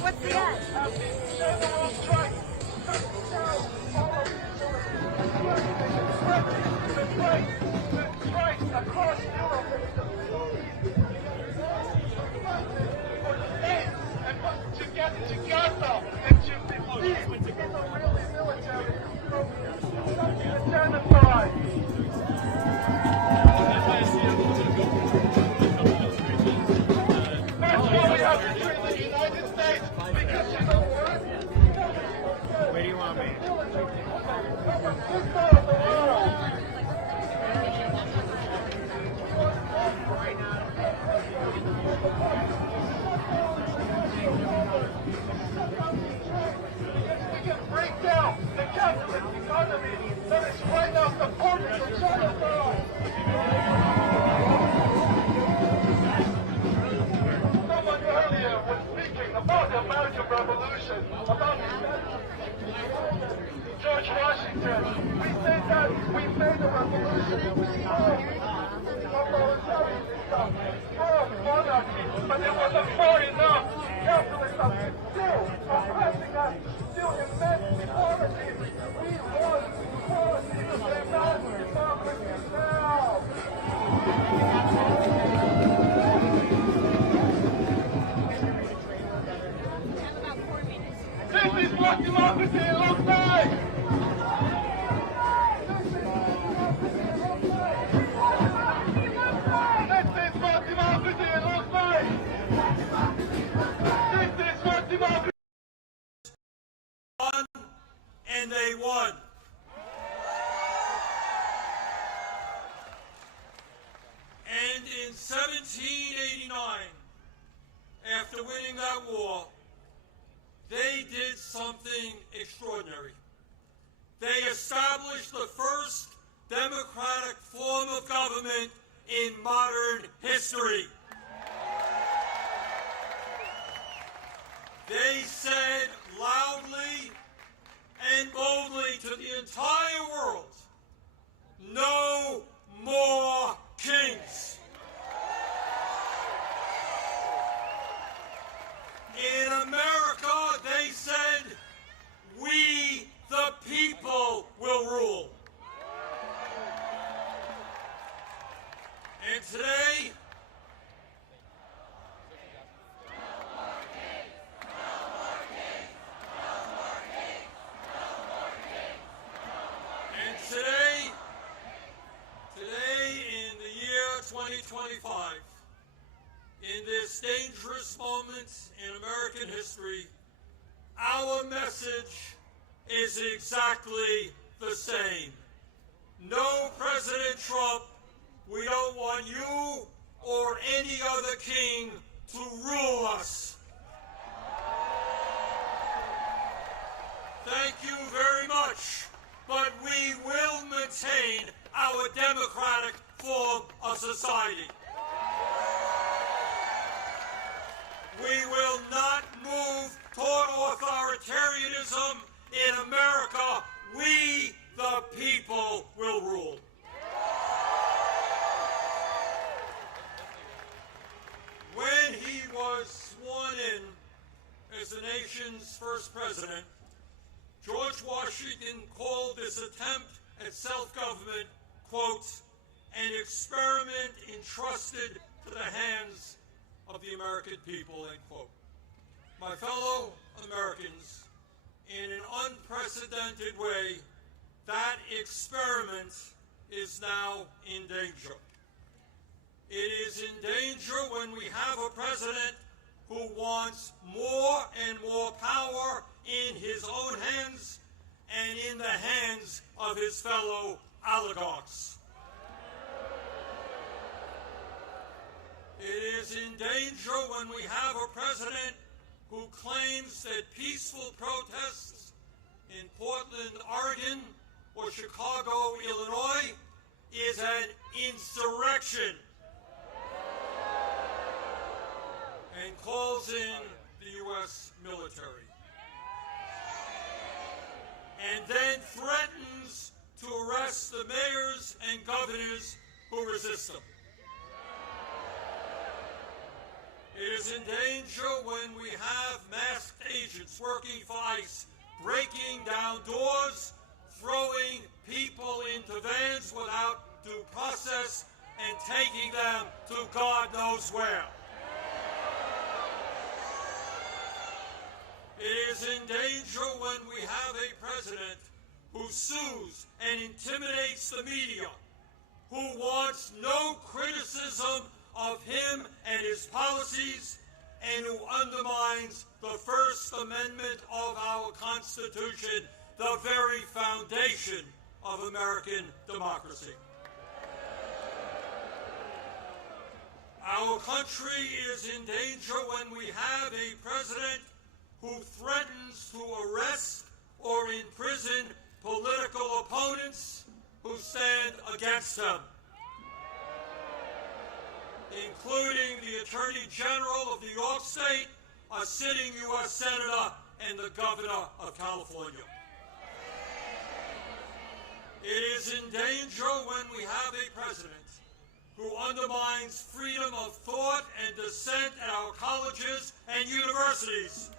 What's the end? Across Europe. And to get together and to defeat the really military genocide. That's why we have to join the United States, because you know what? Where do you want me? We can break down the capitalist economy that is right now supporting the genocide. Someone earlier was speaking about the American Revolution, about George Washington. We say that we made the revolution from monarchy, but it wasn't far enough. Capitalism is still oppressing us, still immense equality. We want equality to say that democracy now. This is what democracy looks like! This is what democracy looks like! This is what democracy won, and they won. And in 1789, after winning that war, they did something extraordinary. They established the first democratic form of government in modern history. They said loudly and boldly to the entire world, no more kings. In America, they said rule. And today, in the year 2025, in this dangerous moment in American history, our message is exactly the same. No, President Trump, we don't want you or any other king to rule us. Thank you very much, but we will maintain our democratic form of society. We will not move toward authoritarianism in America. We, the people, will rule. When he was sworn in as the nation's first president, George Washington called this attempt at self-government, quote, an experiment entrusted to the hands of the American people, end quote. My fellow Americans, in an unprecedented way, that experiment is now in danger. It is in danger when we have a president who wants more and more power in his own hands and in the hands of his fellow oligarchs. It is in danger when we have a president who claims that peaceful protests in Portland, Oregon, or Chicago, Illinois, is an insurrection, and calls in the U.S. military, and then threatens to arrest the mayors and governors who resist them. It is in danger when we have masked agents working for ICE, breaking down doors, throwing people into vans without due process, and taking them to God knows where. It is in danger when we have a president who sues and intimidates the media, who wants no criticism of him and his policies, and who undermines the First Amendment of our Constitution, the very foundation of American democracy. Our country is in danger when we have a president who threatens to arrest or imprison political opponents who stand against him, including the Attorney General of New York State, a sitting U.S. Senator, and the Governor of California. It is in danger when we have a president who undermines freedom of thought and dissent at our colleges and universities,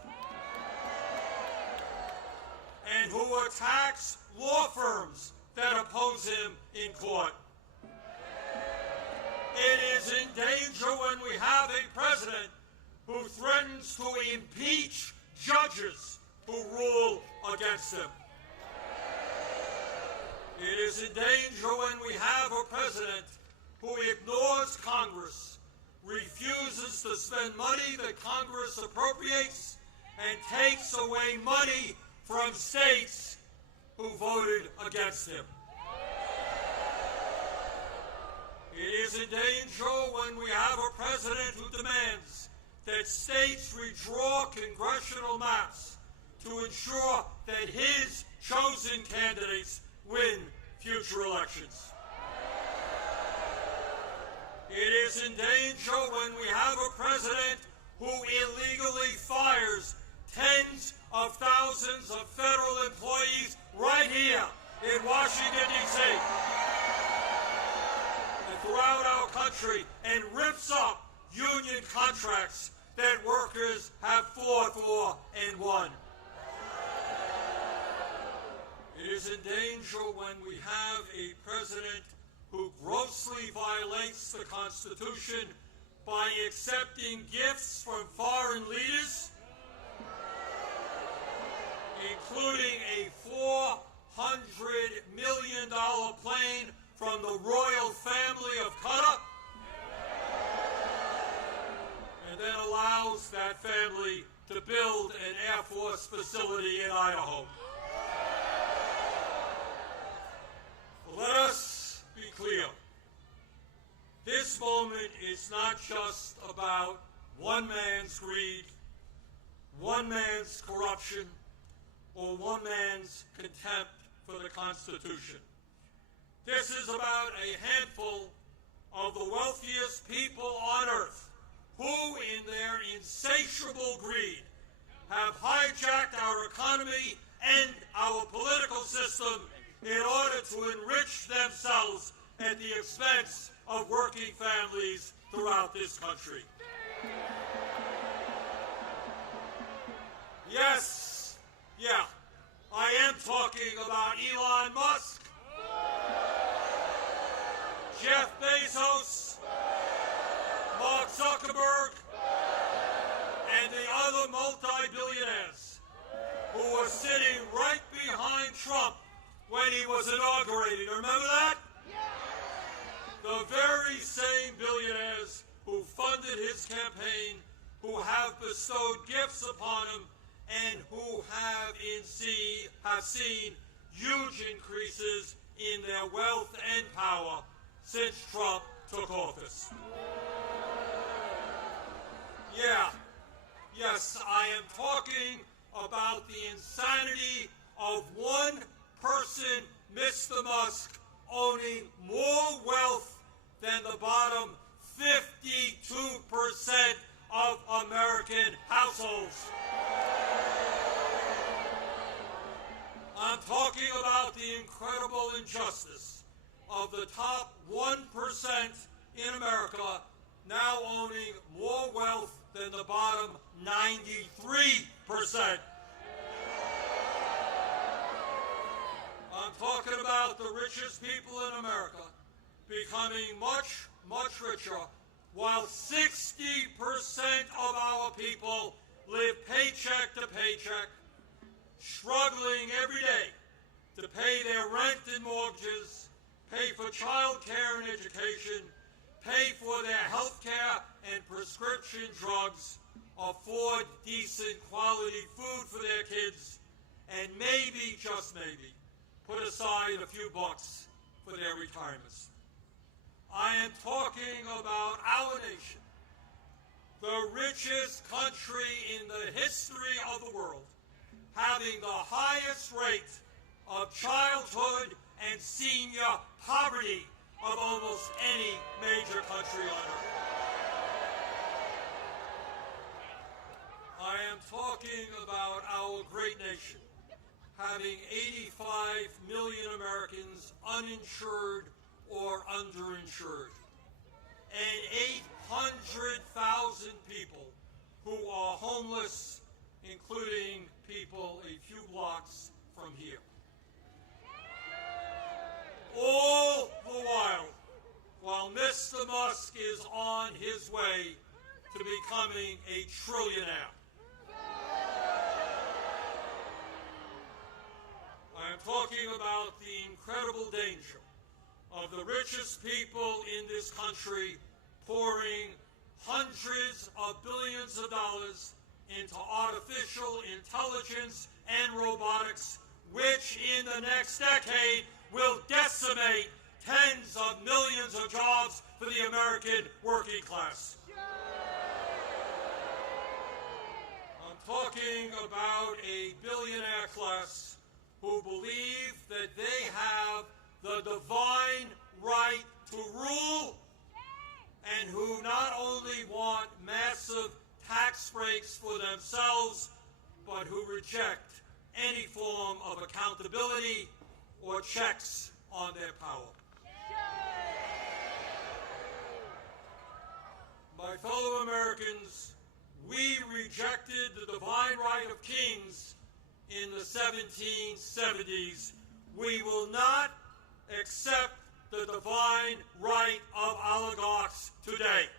and who attacks law firms that oppose him in court. It is in danger when we have a president who threatens to impeach judges who rule against him. It is in danger when we have a president who ignores Congress, refuses to spend money that Congress appropriates, and takes away money from states who voted against him. It is in danger when we have a president who demands that states redraw congressional maps to ensure that his chosen candidates win future elections. It is in danger when we have a president who illegally fires tens of thousands of federal employees right here in Washington, D.C. and throughout our country, and rips up union contracts that workers have fought for and won. It is in danger when we have a president who grossly violates the Constitution by accepting gifts from foreign leaders, including a $400 million plane from the royal family of Qatar, and then allows that family to build an Air Force facility in Idaho. Let us be clear. This moment is not just about one man's greed, one man's corruption, or one man's contempt for the Constitution. This is about a handful of the wealthiest people on earth who, in their insatiable greed, have hijacked our economy and our political system in order to enrich themselves at the expense of working families throughout this country. Yes, yeah, I am talking about Elon Musk, Jeff Bezos, Mark Zuckerberg, and the other multi-billionaires who were sitting right behind Trump when he was inaugurated. Remember that? The very same billionaires who funded his campaign, who have bestowed gifts upon him, and who have seen huge increases in their wealth and power since Trump took office. Yeah, yes, I am talking about the insanity of one person, Mr. Musk, owning more wealth than the bottom 52% of American households. I'm talking about the incredible injustice of the top 1% in America now owning more wealth than the bottom 93%. I'm talking about the richest people in America becoming much, much richer, while 60% of our people live paycheck to paycheck, struggling every day to pay their rent and mortgages, pay for child care and education, pay for their health care and prescription drugs, afford decent quality food for their kids, and maybe, just maybe, put aside a few bucks for their retirements. I am talking about our nation, the richest country in the history of the world, having the highest rate of childhood and senior poverty of almost any major country on earth. I am talking about our great nation, having 85 million Americans uninsured or underinsured, and 800,000 people who are homeless, including people a few blocks from here. All the while Mr. Musk is on his way to becoming a trillionaire. I am talking about the incredible danger of the richest people in this country pouring hundreds of billions of dollars into artificial intelligence and robotics, which in the next decade will decimate tens of millions of jobs for the American working class. I'm talking about a billionaire class who believe that they have the divine right to rule, and who not only want massive tax breaks for themselves, but who reject any form of accountability or checks on their power. My fellow Americans, we rejected the divine right of kings in the 1770s We will not accept the divine right of oligarchs today.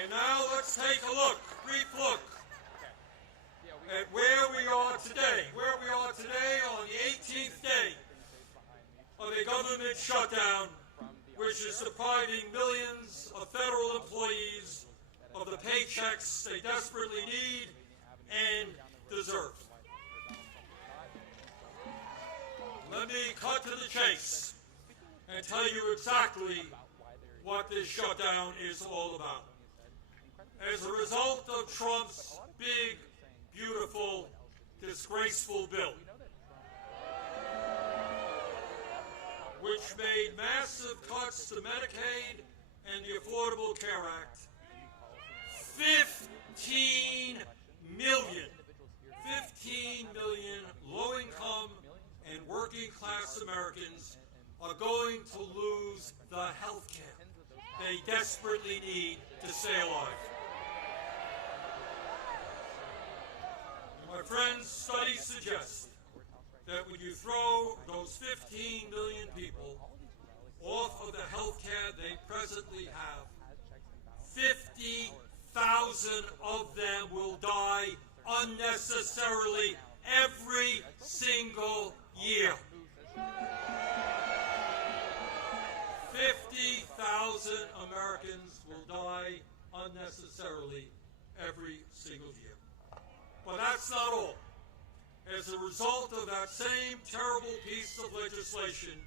And now let's take a look, brief look, at where we are today. Where we are today on the 18th day of a government shutdown, which is depriving millions of federal employees of the paychecks they desperately need and deserve. Let me cut to the chase and tell you exactly what this shutdown is all about. As a result of Trump's big, beautiful, disgraceful bill, which made massive cuts to Medicaid and the Affordable Care Act, 15 million low-income and working-class Americans are going to lose the health care they desperately need to stay alive. My friends, studies suggest that when you throw those 15 million people off of the health care they presently have, 50,000 of them will die unnecessarily every single year. 50,000 Americans will die unnecessarily every single year. But that's not all. As a result of that same terrible piece of legislation,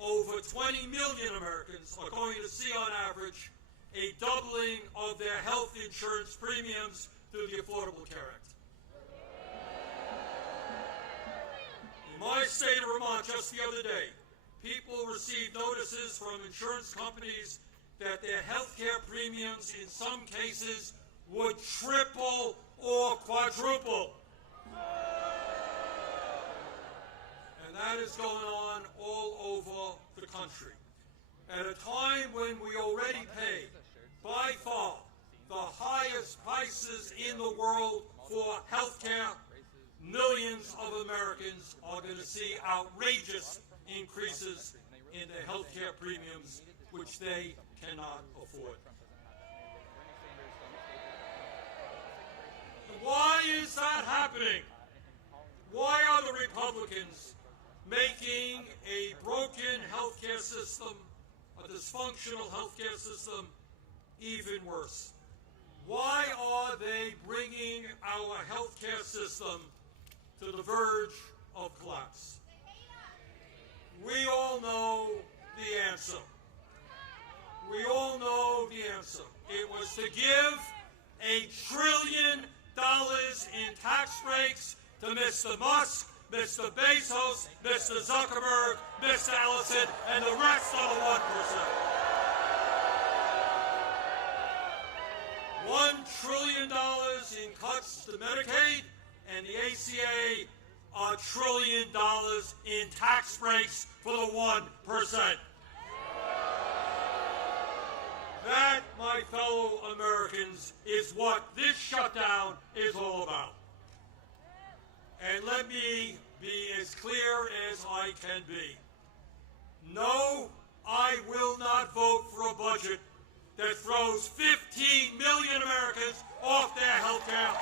over 20 million Americans are going to see on average a doubling of their health insurance premiums through the Affordable Care Act. In my state of Vermont just the other day, people received notices from insurance companies that their health care premiums in some cases would triple or quadruple. And that is going on all over the country. At a time when we already pay, by far, the highest prices in the world for health care, millions of Americans are going to see outrageous increases in their health care premiums, which they cannot afford. Why is that happening? Why are the Republicans making a broken healthcare system, a dysfunctional healthcare system, even worse? Why are they bringing our healthcare system to the verge of collapse? We all know the answer. We all know the answer. It was to give $1 trillion in tax breaks to Mr. Musk, Mr. Bezos, Mr. Zuckerberg, Mr. Ellison, and the rest of the 1%. $1 trillion in cuts to Medicaid, and the ACA $1 trillion in tax breaks for the 1%. That, my fellow Americans, is what this shutdown is all about. And let me be as clear as I can be. No, I will not vote for a budget that throws 15 million Americans off their health care.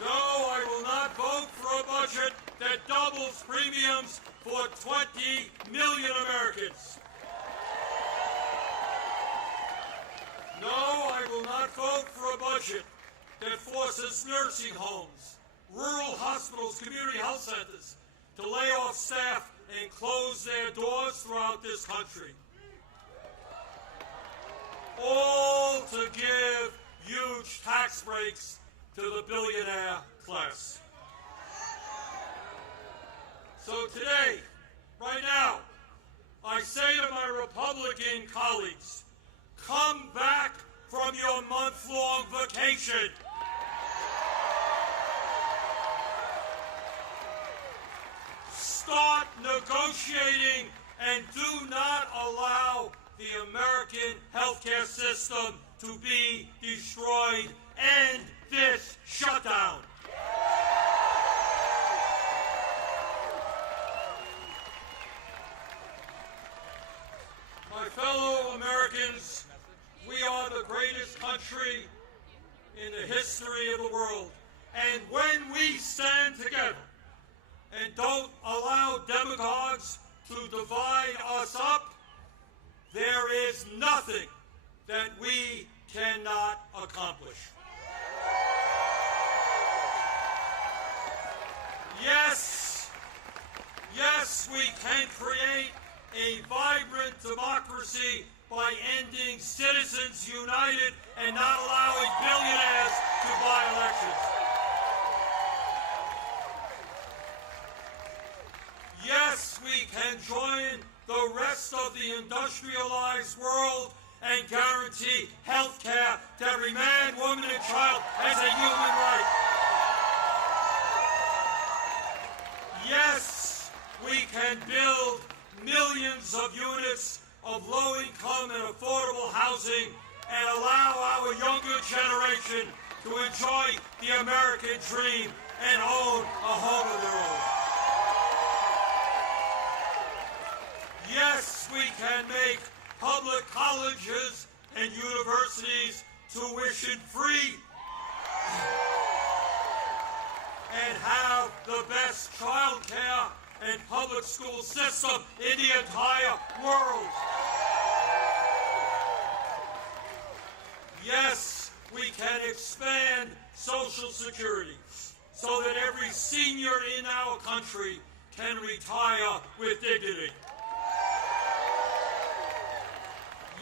No, I will not vote for a budget that doubles premiums for 20 million Americans. No, I will not vote for a budget that forces nursing homes, rural hospitals, community health centers to lay off staff and close their doors throughout this country. All to give huge tax breaks to the billionaire class. So today, right now, I say to my Republican colleagues, come back from your month-long vacation. start negotiating and do not allow the American healthcare system to be destroyed. End this shutdown. My fellow Americans, we are the greatest country in the history of the world. And when we stand together and don't allow demagogues to divide us up, there is nothing that we cannot accomplish. Yes, we can create a vibrant democracy by ending Citizens United and not allowing billionaires to buy elections. Yes, we can join the rest of the industrialized world and guarantee health care to every man, woman, and child as a human right. Yes, we can build millions of units of low-income and affordable housing and allow our younger generation to enjoy the American dream and own a home of their own. Yes, we can make public colleges and universities tuition-free and have the best child care and public school system in the entire world. Yes, we can expand Social Security so that every senior in our country can retire with dignity.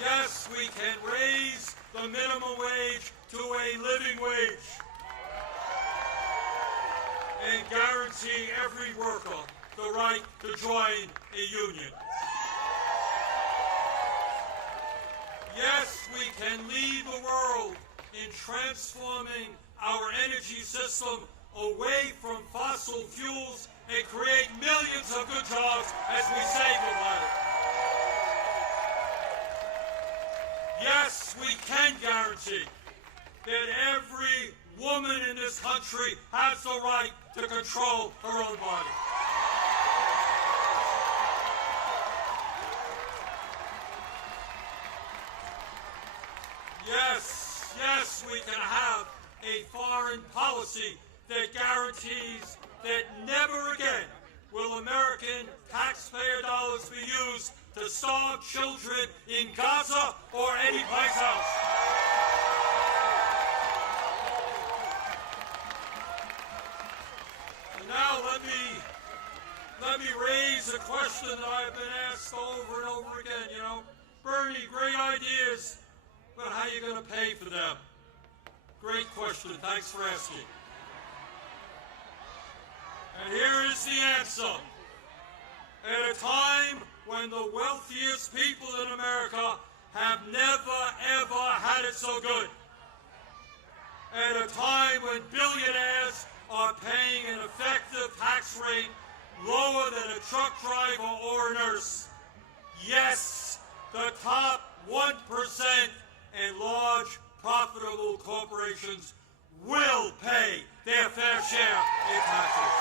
Yes, we can raise the minimum wage to a living wage and guarantee every worker the right to join a union. Yes, we can lead the world in transforming our energy system away from fossil fuels and create millions of good jobs as we save the planet. Yes, we can guarantee that every woman in this country has the right to control her own body. Yes, we can have a foreign policy that guarantees that never again will American taxpayer dollars be used to starve children in Gaza or anyplace else. And now let me raise a question that I've been asked over and over again. You know, Bernie, great ideas, but how are you going to pay for them? Great question. Thanks for asking. And here is the answer. At a time when the wealthiest people in America have never, ever had it so good. At a time when billionaires are paying an effective tax rate lower than a truck driver or a nurse. Yes, the top 1% and large profitable corporations will pay their fair share in taxes.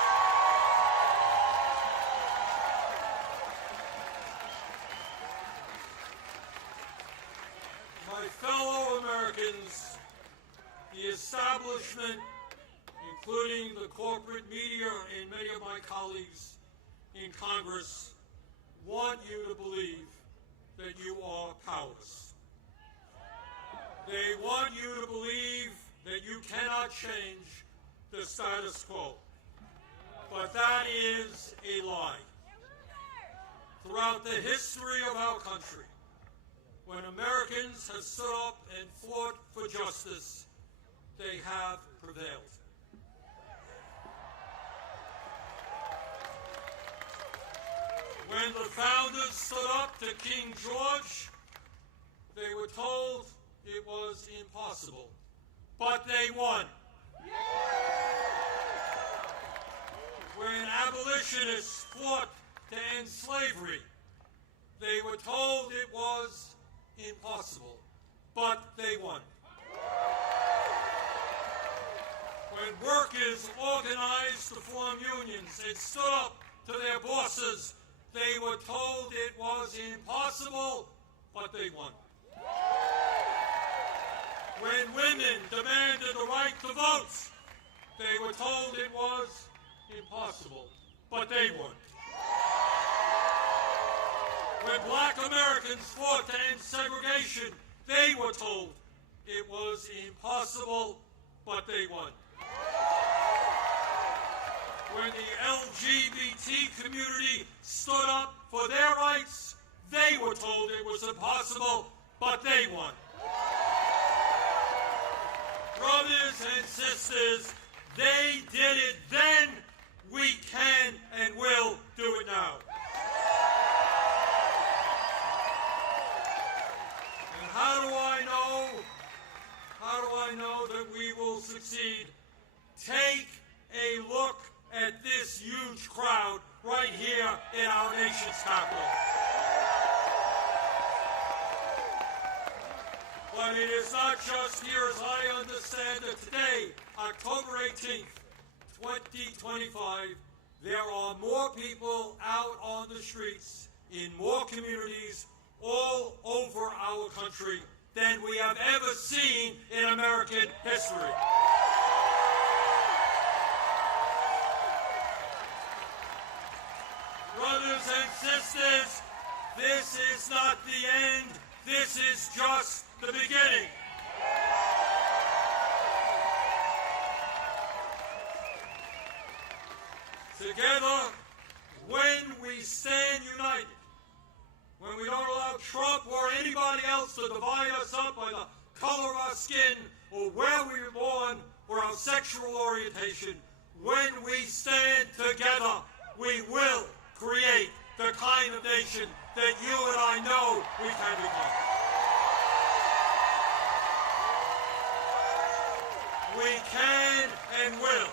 My fellow Americans, the establishment, including the corporate media and many of my colleagues in Congress, want you to believe that you are powerless. They want you to believe that you cannot change the status quo. But that is a lie. Throughout the history of our country, when Americans have stood up and fought for justice, they have prevailed. When the founders stood up to King George, they were told it was impossible, but they won. When abolitionists fought to end slavery. They were told it was impossible, but they won. When workers organized to form unions and stood up to their bosses, they were told it was impossible, but they won. When women demanded the right to vote, they were told it was impossible, but they won. When black Americans fought to end segregation, they were told it was impossible, but they won. When the LGBT community stood up for their rights, they were told it was impossible, but they won. Brothers and sisters, they did it then, we can and will do it now. And how do I know that we will succeed? Take a look at this huge crowd right here in our nation's capital. But it is not just here, as I understand it today, October 18th, 2025, there are more people out on the streets in more communities all over our country than we have ever seen in American history. Brothers and sisters, this is not the end. This is just the beginning. Together, when we stand united, when we don't allow Trump or anybody else to divide us up by the color of our skin or where we were born or our sexual orientation, when we stand together, we will create the kind of nation that you and I know we can become. We can and will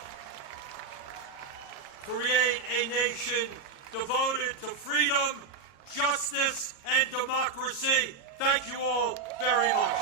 create a nation devoted to freedom, justice, and democracy. Thank you all very much.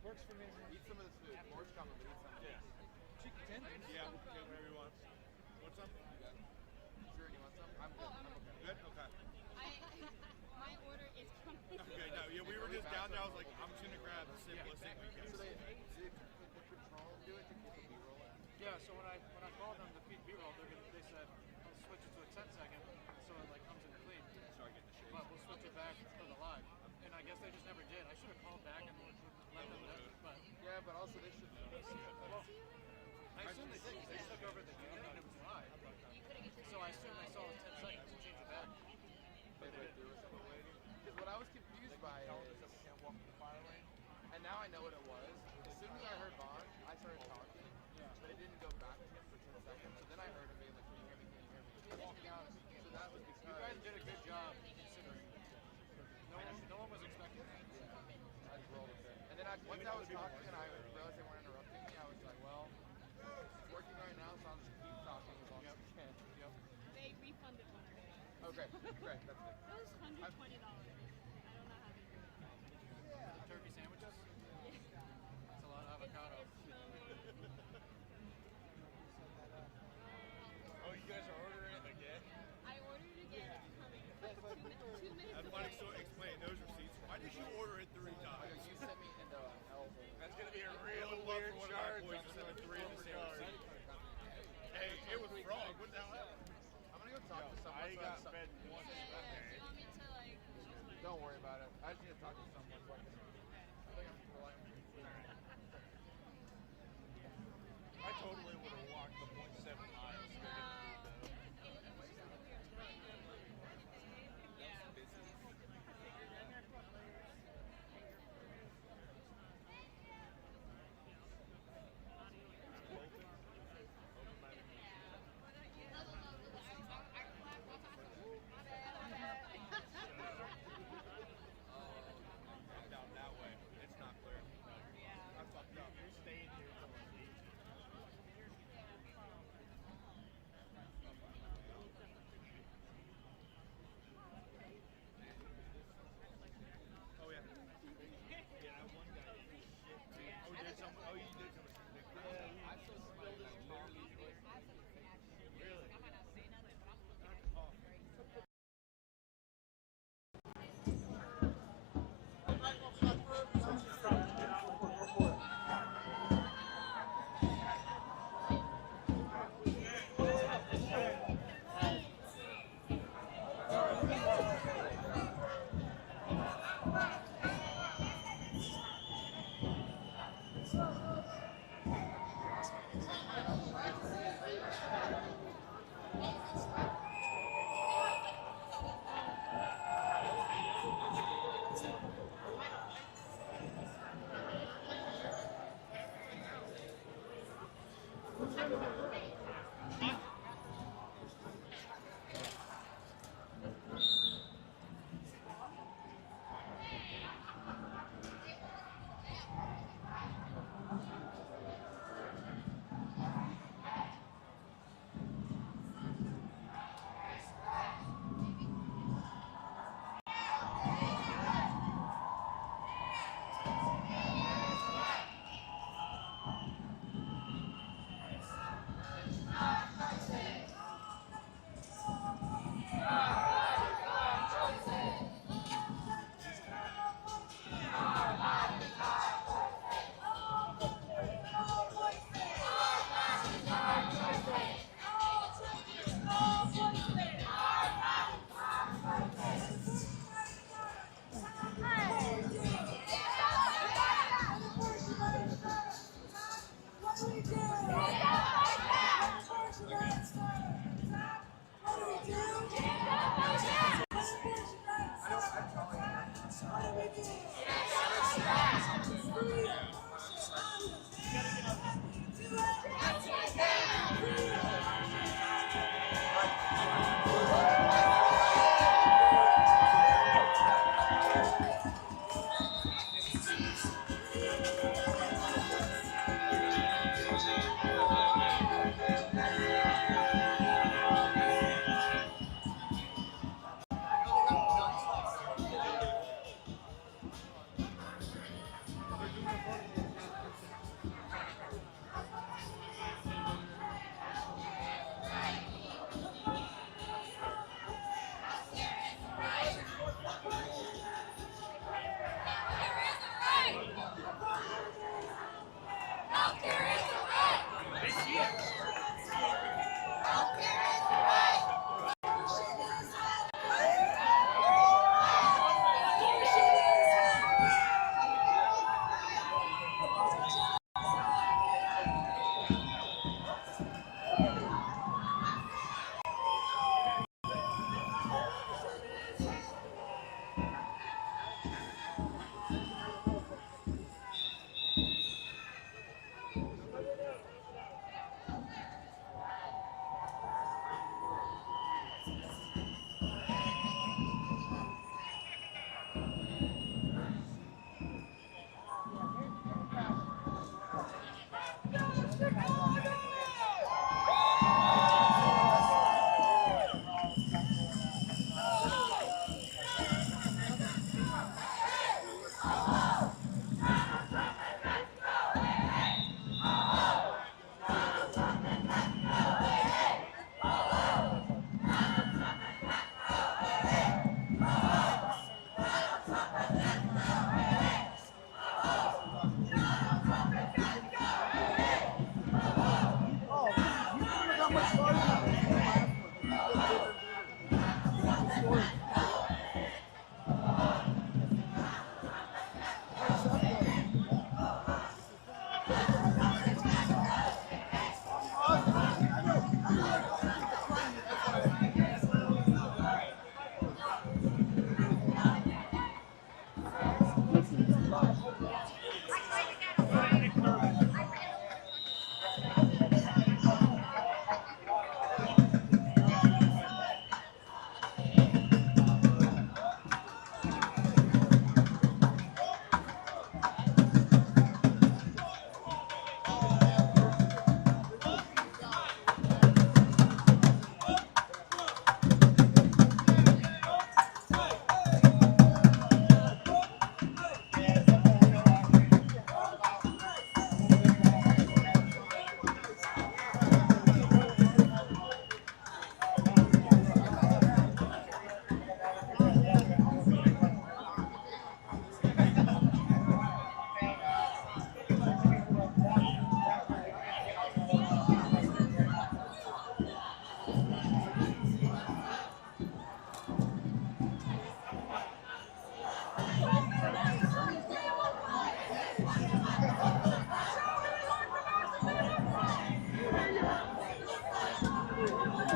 Works for me. Eat some of this food. More's coming, but eat some. Yeah. Chicken tenders. Yeah, get whatever you want. Want some? You got it. Sure, you want some? I'm good. I'm okay. Good? Okay. My order is coming. Okay, no, yeah, we were just down there. I was like, I'm just gonna grab the simplest thing we can. So they control do it to keep the B-roll in? Yeah, so when I called them to feed B-roll, they said, I'll switch it to a 10-second, so it like comes in clean. Start getting the shade. But we'll switch it back for the live. And I guess they just never did. I should have called back and let them know. But yeah, but also they should know. Well, I assume they did because they took over the unit and it was live. So I assume they saw it 10 seconds and changed it back. But there was some waiting. Because what I was confused by is that we can't walk the fire lane. And now I know what it was. As soon as I heard Vaughn, I started talking, but it didn't go back to him for 10 seconds. So then I heard him being like, can you hear me? Can you hear me? So that was because you guys did a good job considering. No one was expecting that. Yeah. I just rolled with it. And then once I was talking and I realized they weren't interrupting me, I was like, well, it's working right now, so I'll just keep talking as long as I can. Yep. They refunded one of it. Okay, great, that's good. That was $120. I don't know how they did it. The turkey sandwiches? Yeah. That's a lot of avocado. Oh, you guys are ordering it again? I ordered it again. It's coming. It's 2 minutes. That's funny, so explain those receipts. Why did you order it 3 times? You sent me into hell. That's going to be a real weird charge. I'm sending 3 in the same receipt. Hey, it was wrong. What the hell happened? I'm going to go talk to someone. I got fed once. Do you want me to like... Don't worry about it. I just need to talk to someone so I can... I think I'm relying on you. I totally would have walked the 0.7 miles to go get the food, though. Down that way. It's not clear. I fucked up. You're staying here till like 8. Oh, yeah. Yeah, that one guy ate shit, too. Oh, you did some? Oh, you did some big crowd. Yeah, I saw spilled his coffee. Really? I might not say nothing, but I'm looking at coffee.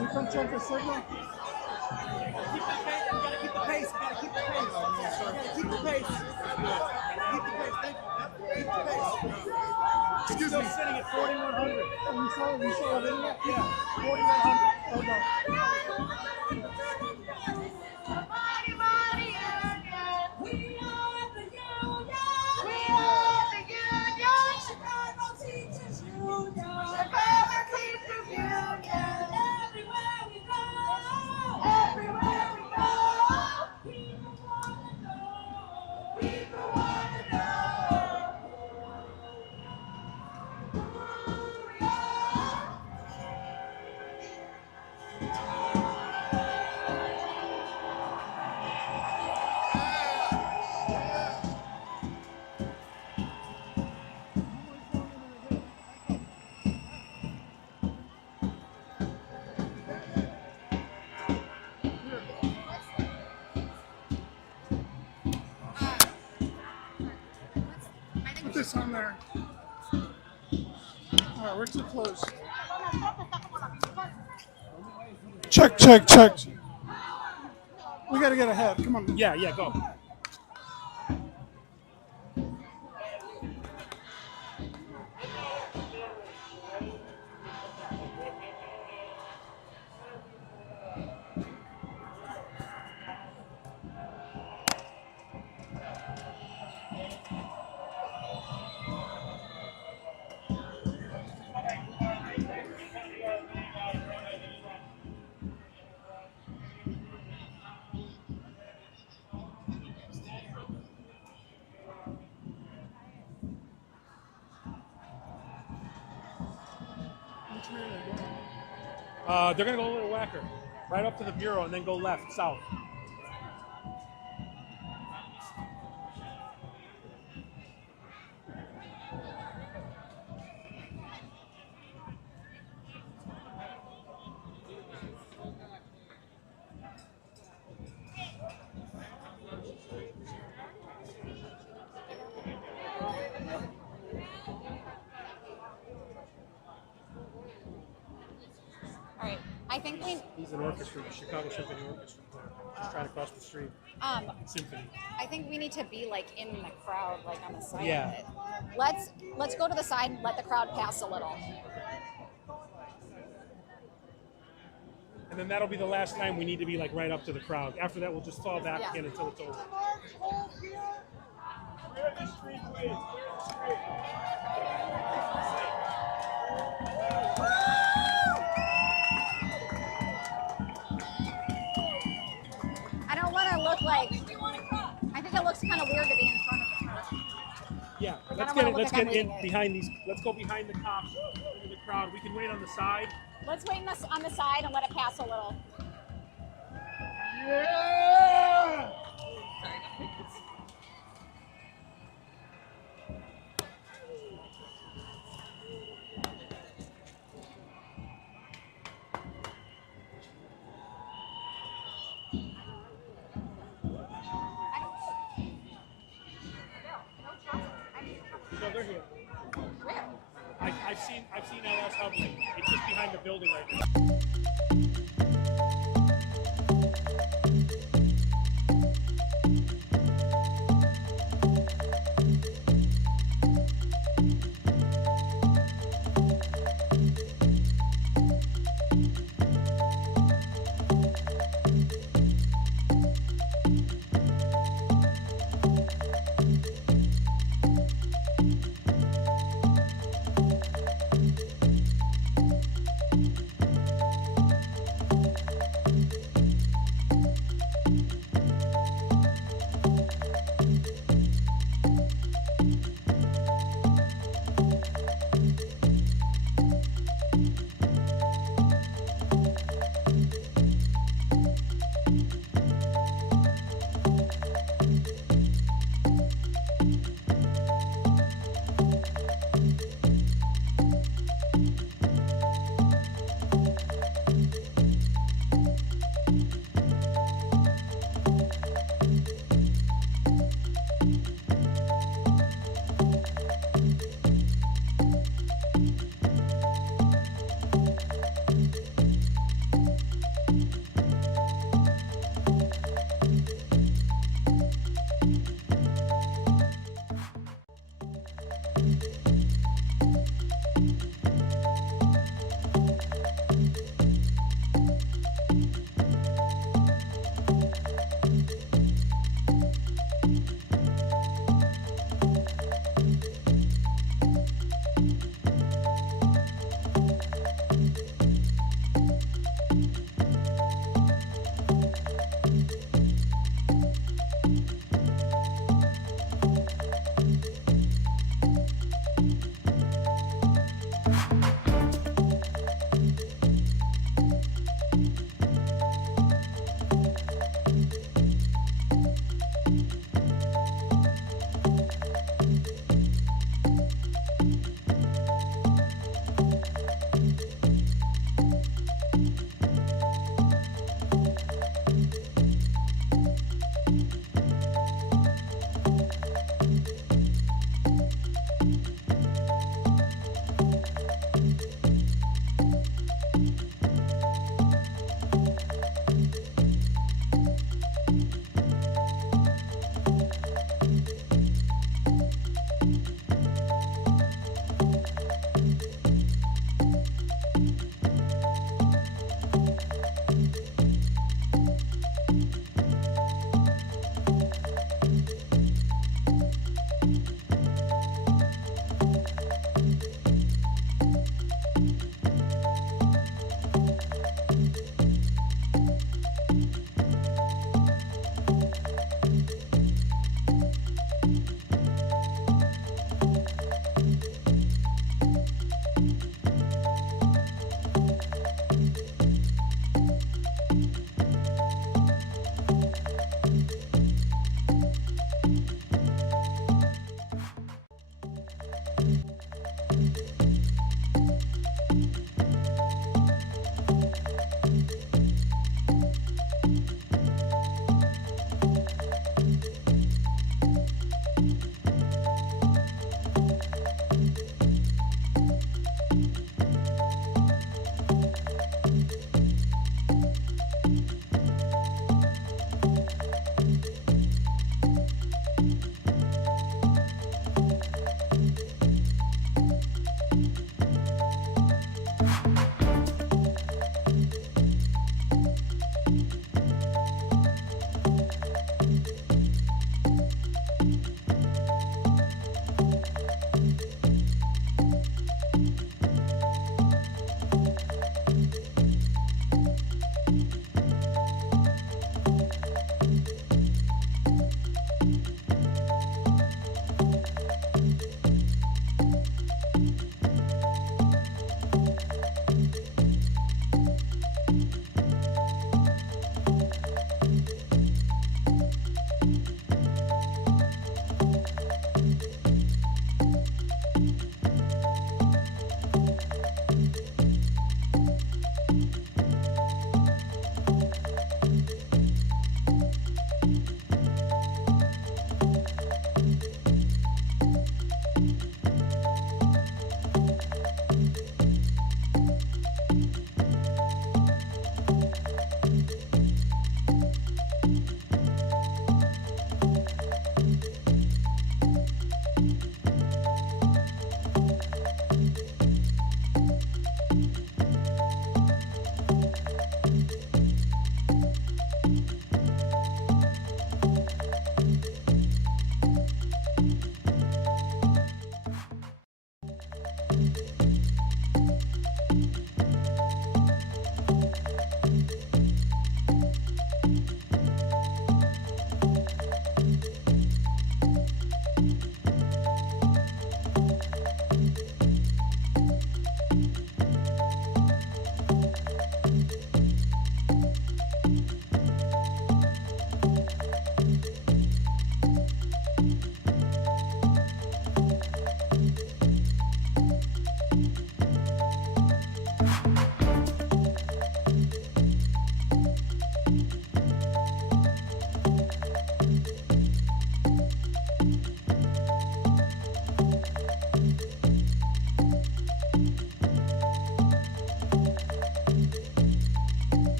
You come check the signal? Gotta keep the pace. Gotta keep the pace. Gotta keep the pace. Keep the pace. Thank you. Keep the pace. Excuse me. Sitting at 4,100. Oh, you saw it in there? Yeah, 4,100. Oh, no. Put this on there. All right, we're too close. Check, check, check. We got to get ahead. Come on. Yeah, go. They're going to go a little whacker. Right up to the bureau and then go left, south. All right. I think we. He's an orchestra, Chicago Symphony Orchestra player. Just trying to cross the street. Symphony. I think we need to be like in the crowd, like on the side Yeah. of it. Let's go to the side and let the crowd pass a little. And then that'll be the last time we need to be like right up to the crowd. After that, we'll just fall back again until it's over. Clear the street, please. Clear the street. I don't want to look like. I think it looks kind of weird to be in front of the crowd. Yeah, Like, let's I don't wanna get look like I'm in leading it. behind these. Let's go behind the cops into the crowd. We can wait on the side. Let's wait on the side and let it pass a little. Yeah! I've seen LS hovering. It's just behind the building right now.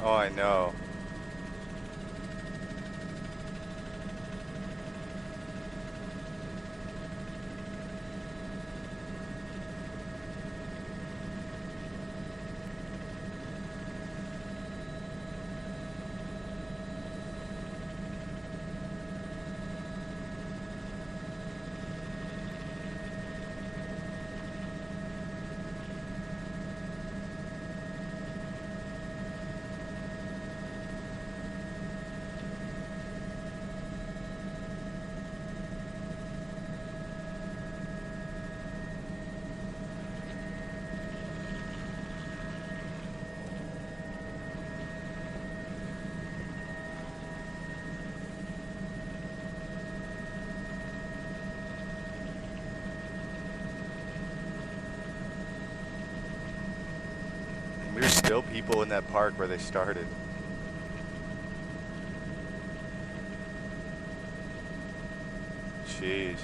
Oh, I know. There's still people in that park where they started. Jeez.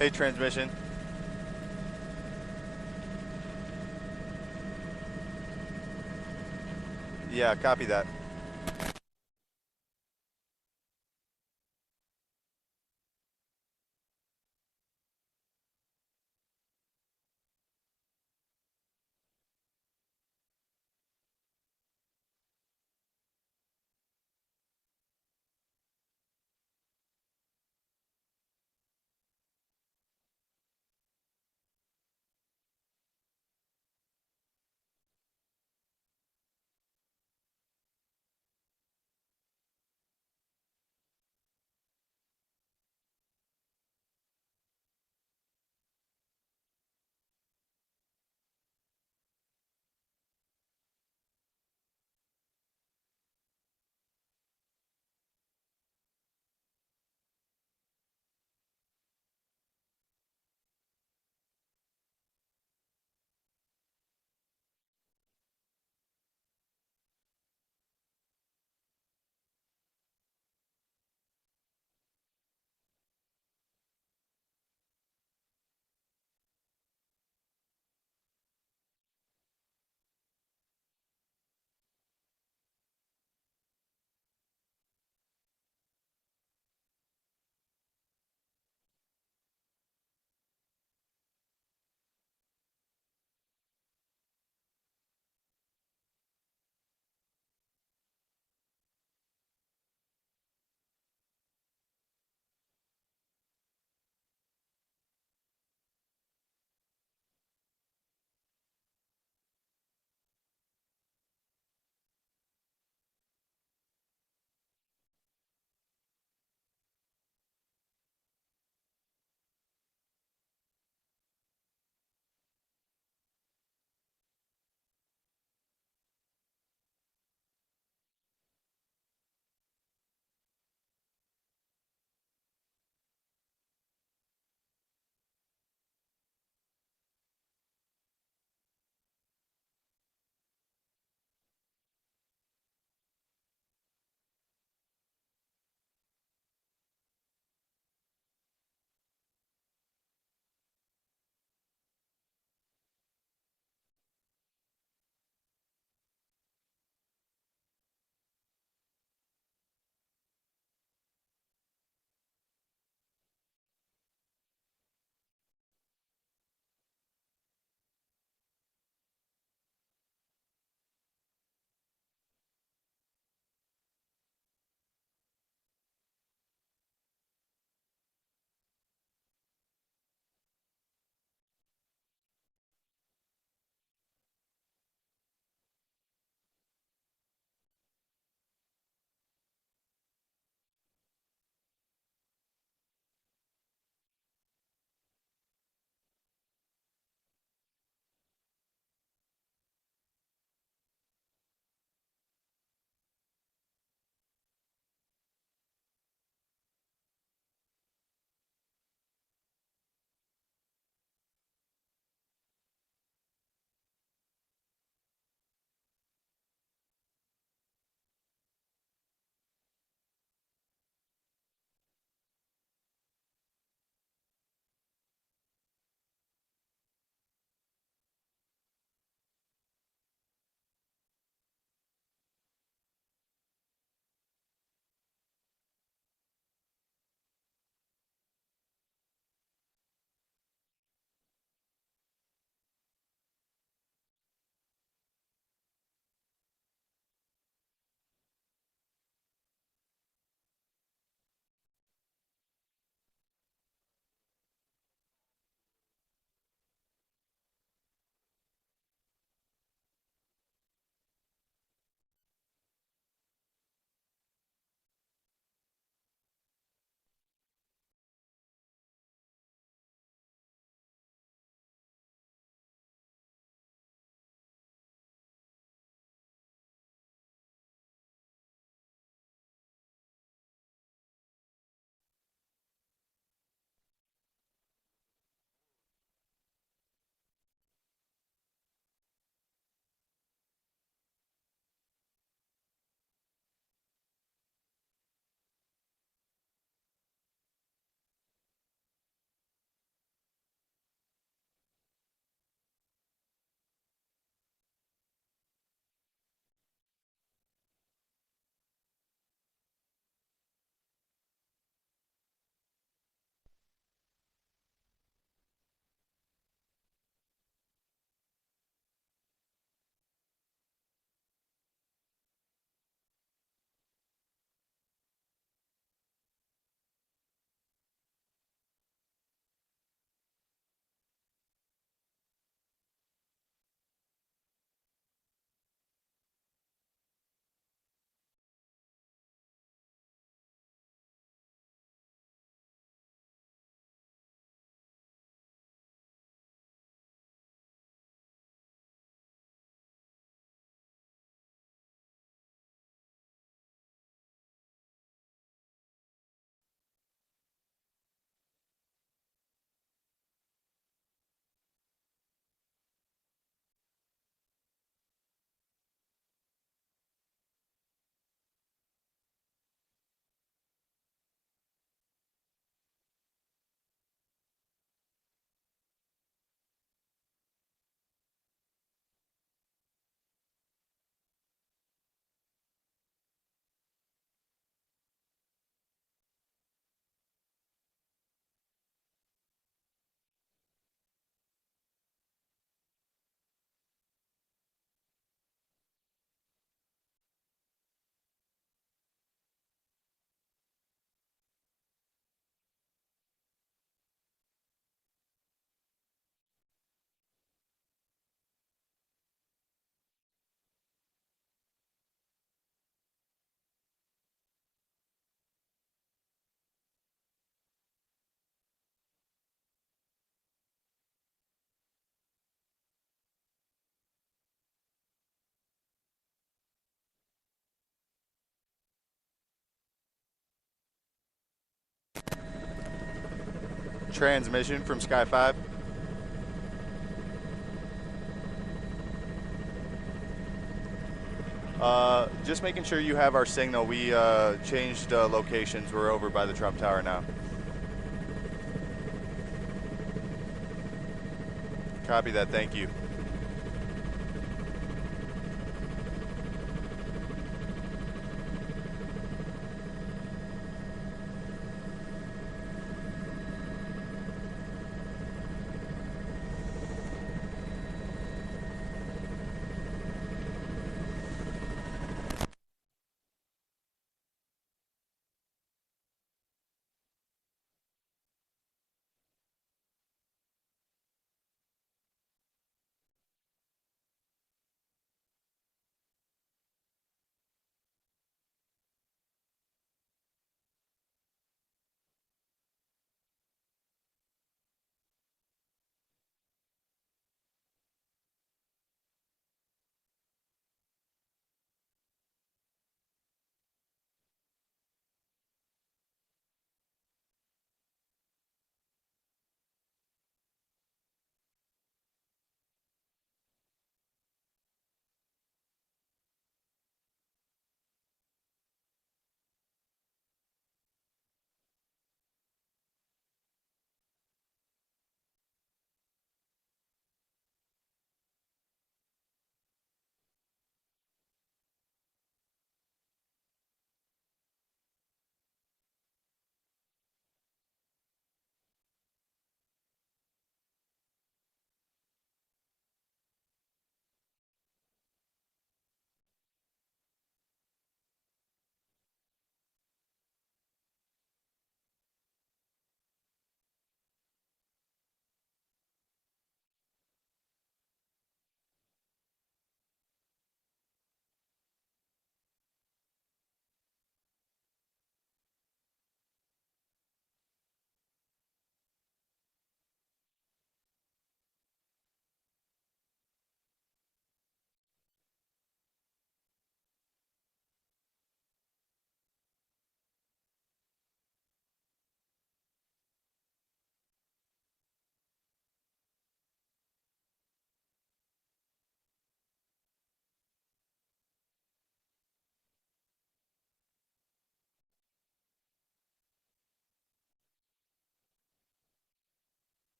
Hey, transmission. Yeah, copy that. transmission from Sky 5. Just making sure you have our signal. We changed locations. We're over by the Trump Tower now. Copy that. Thank you.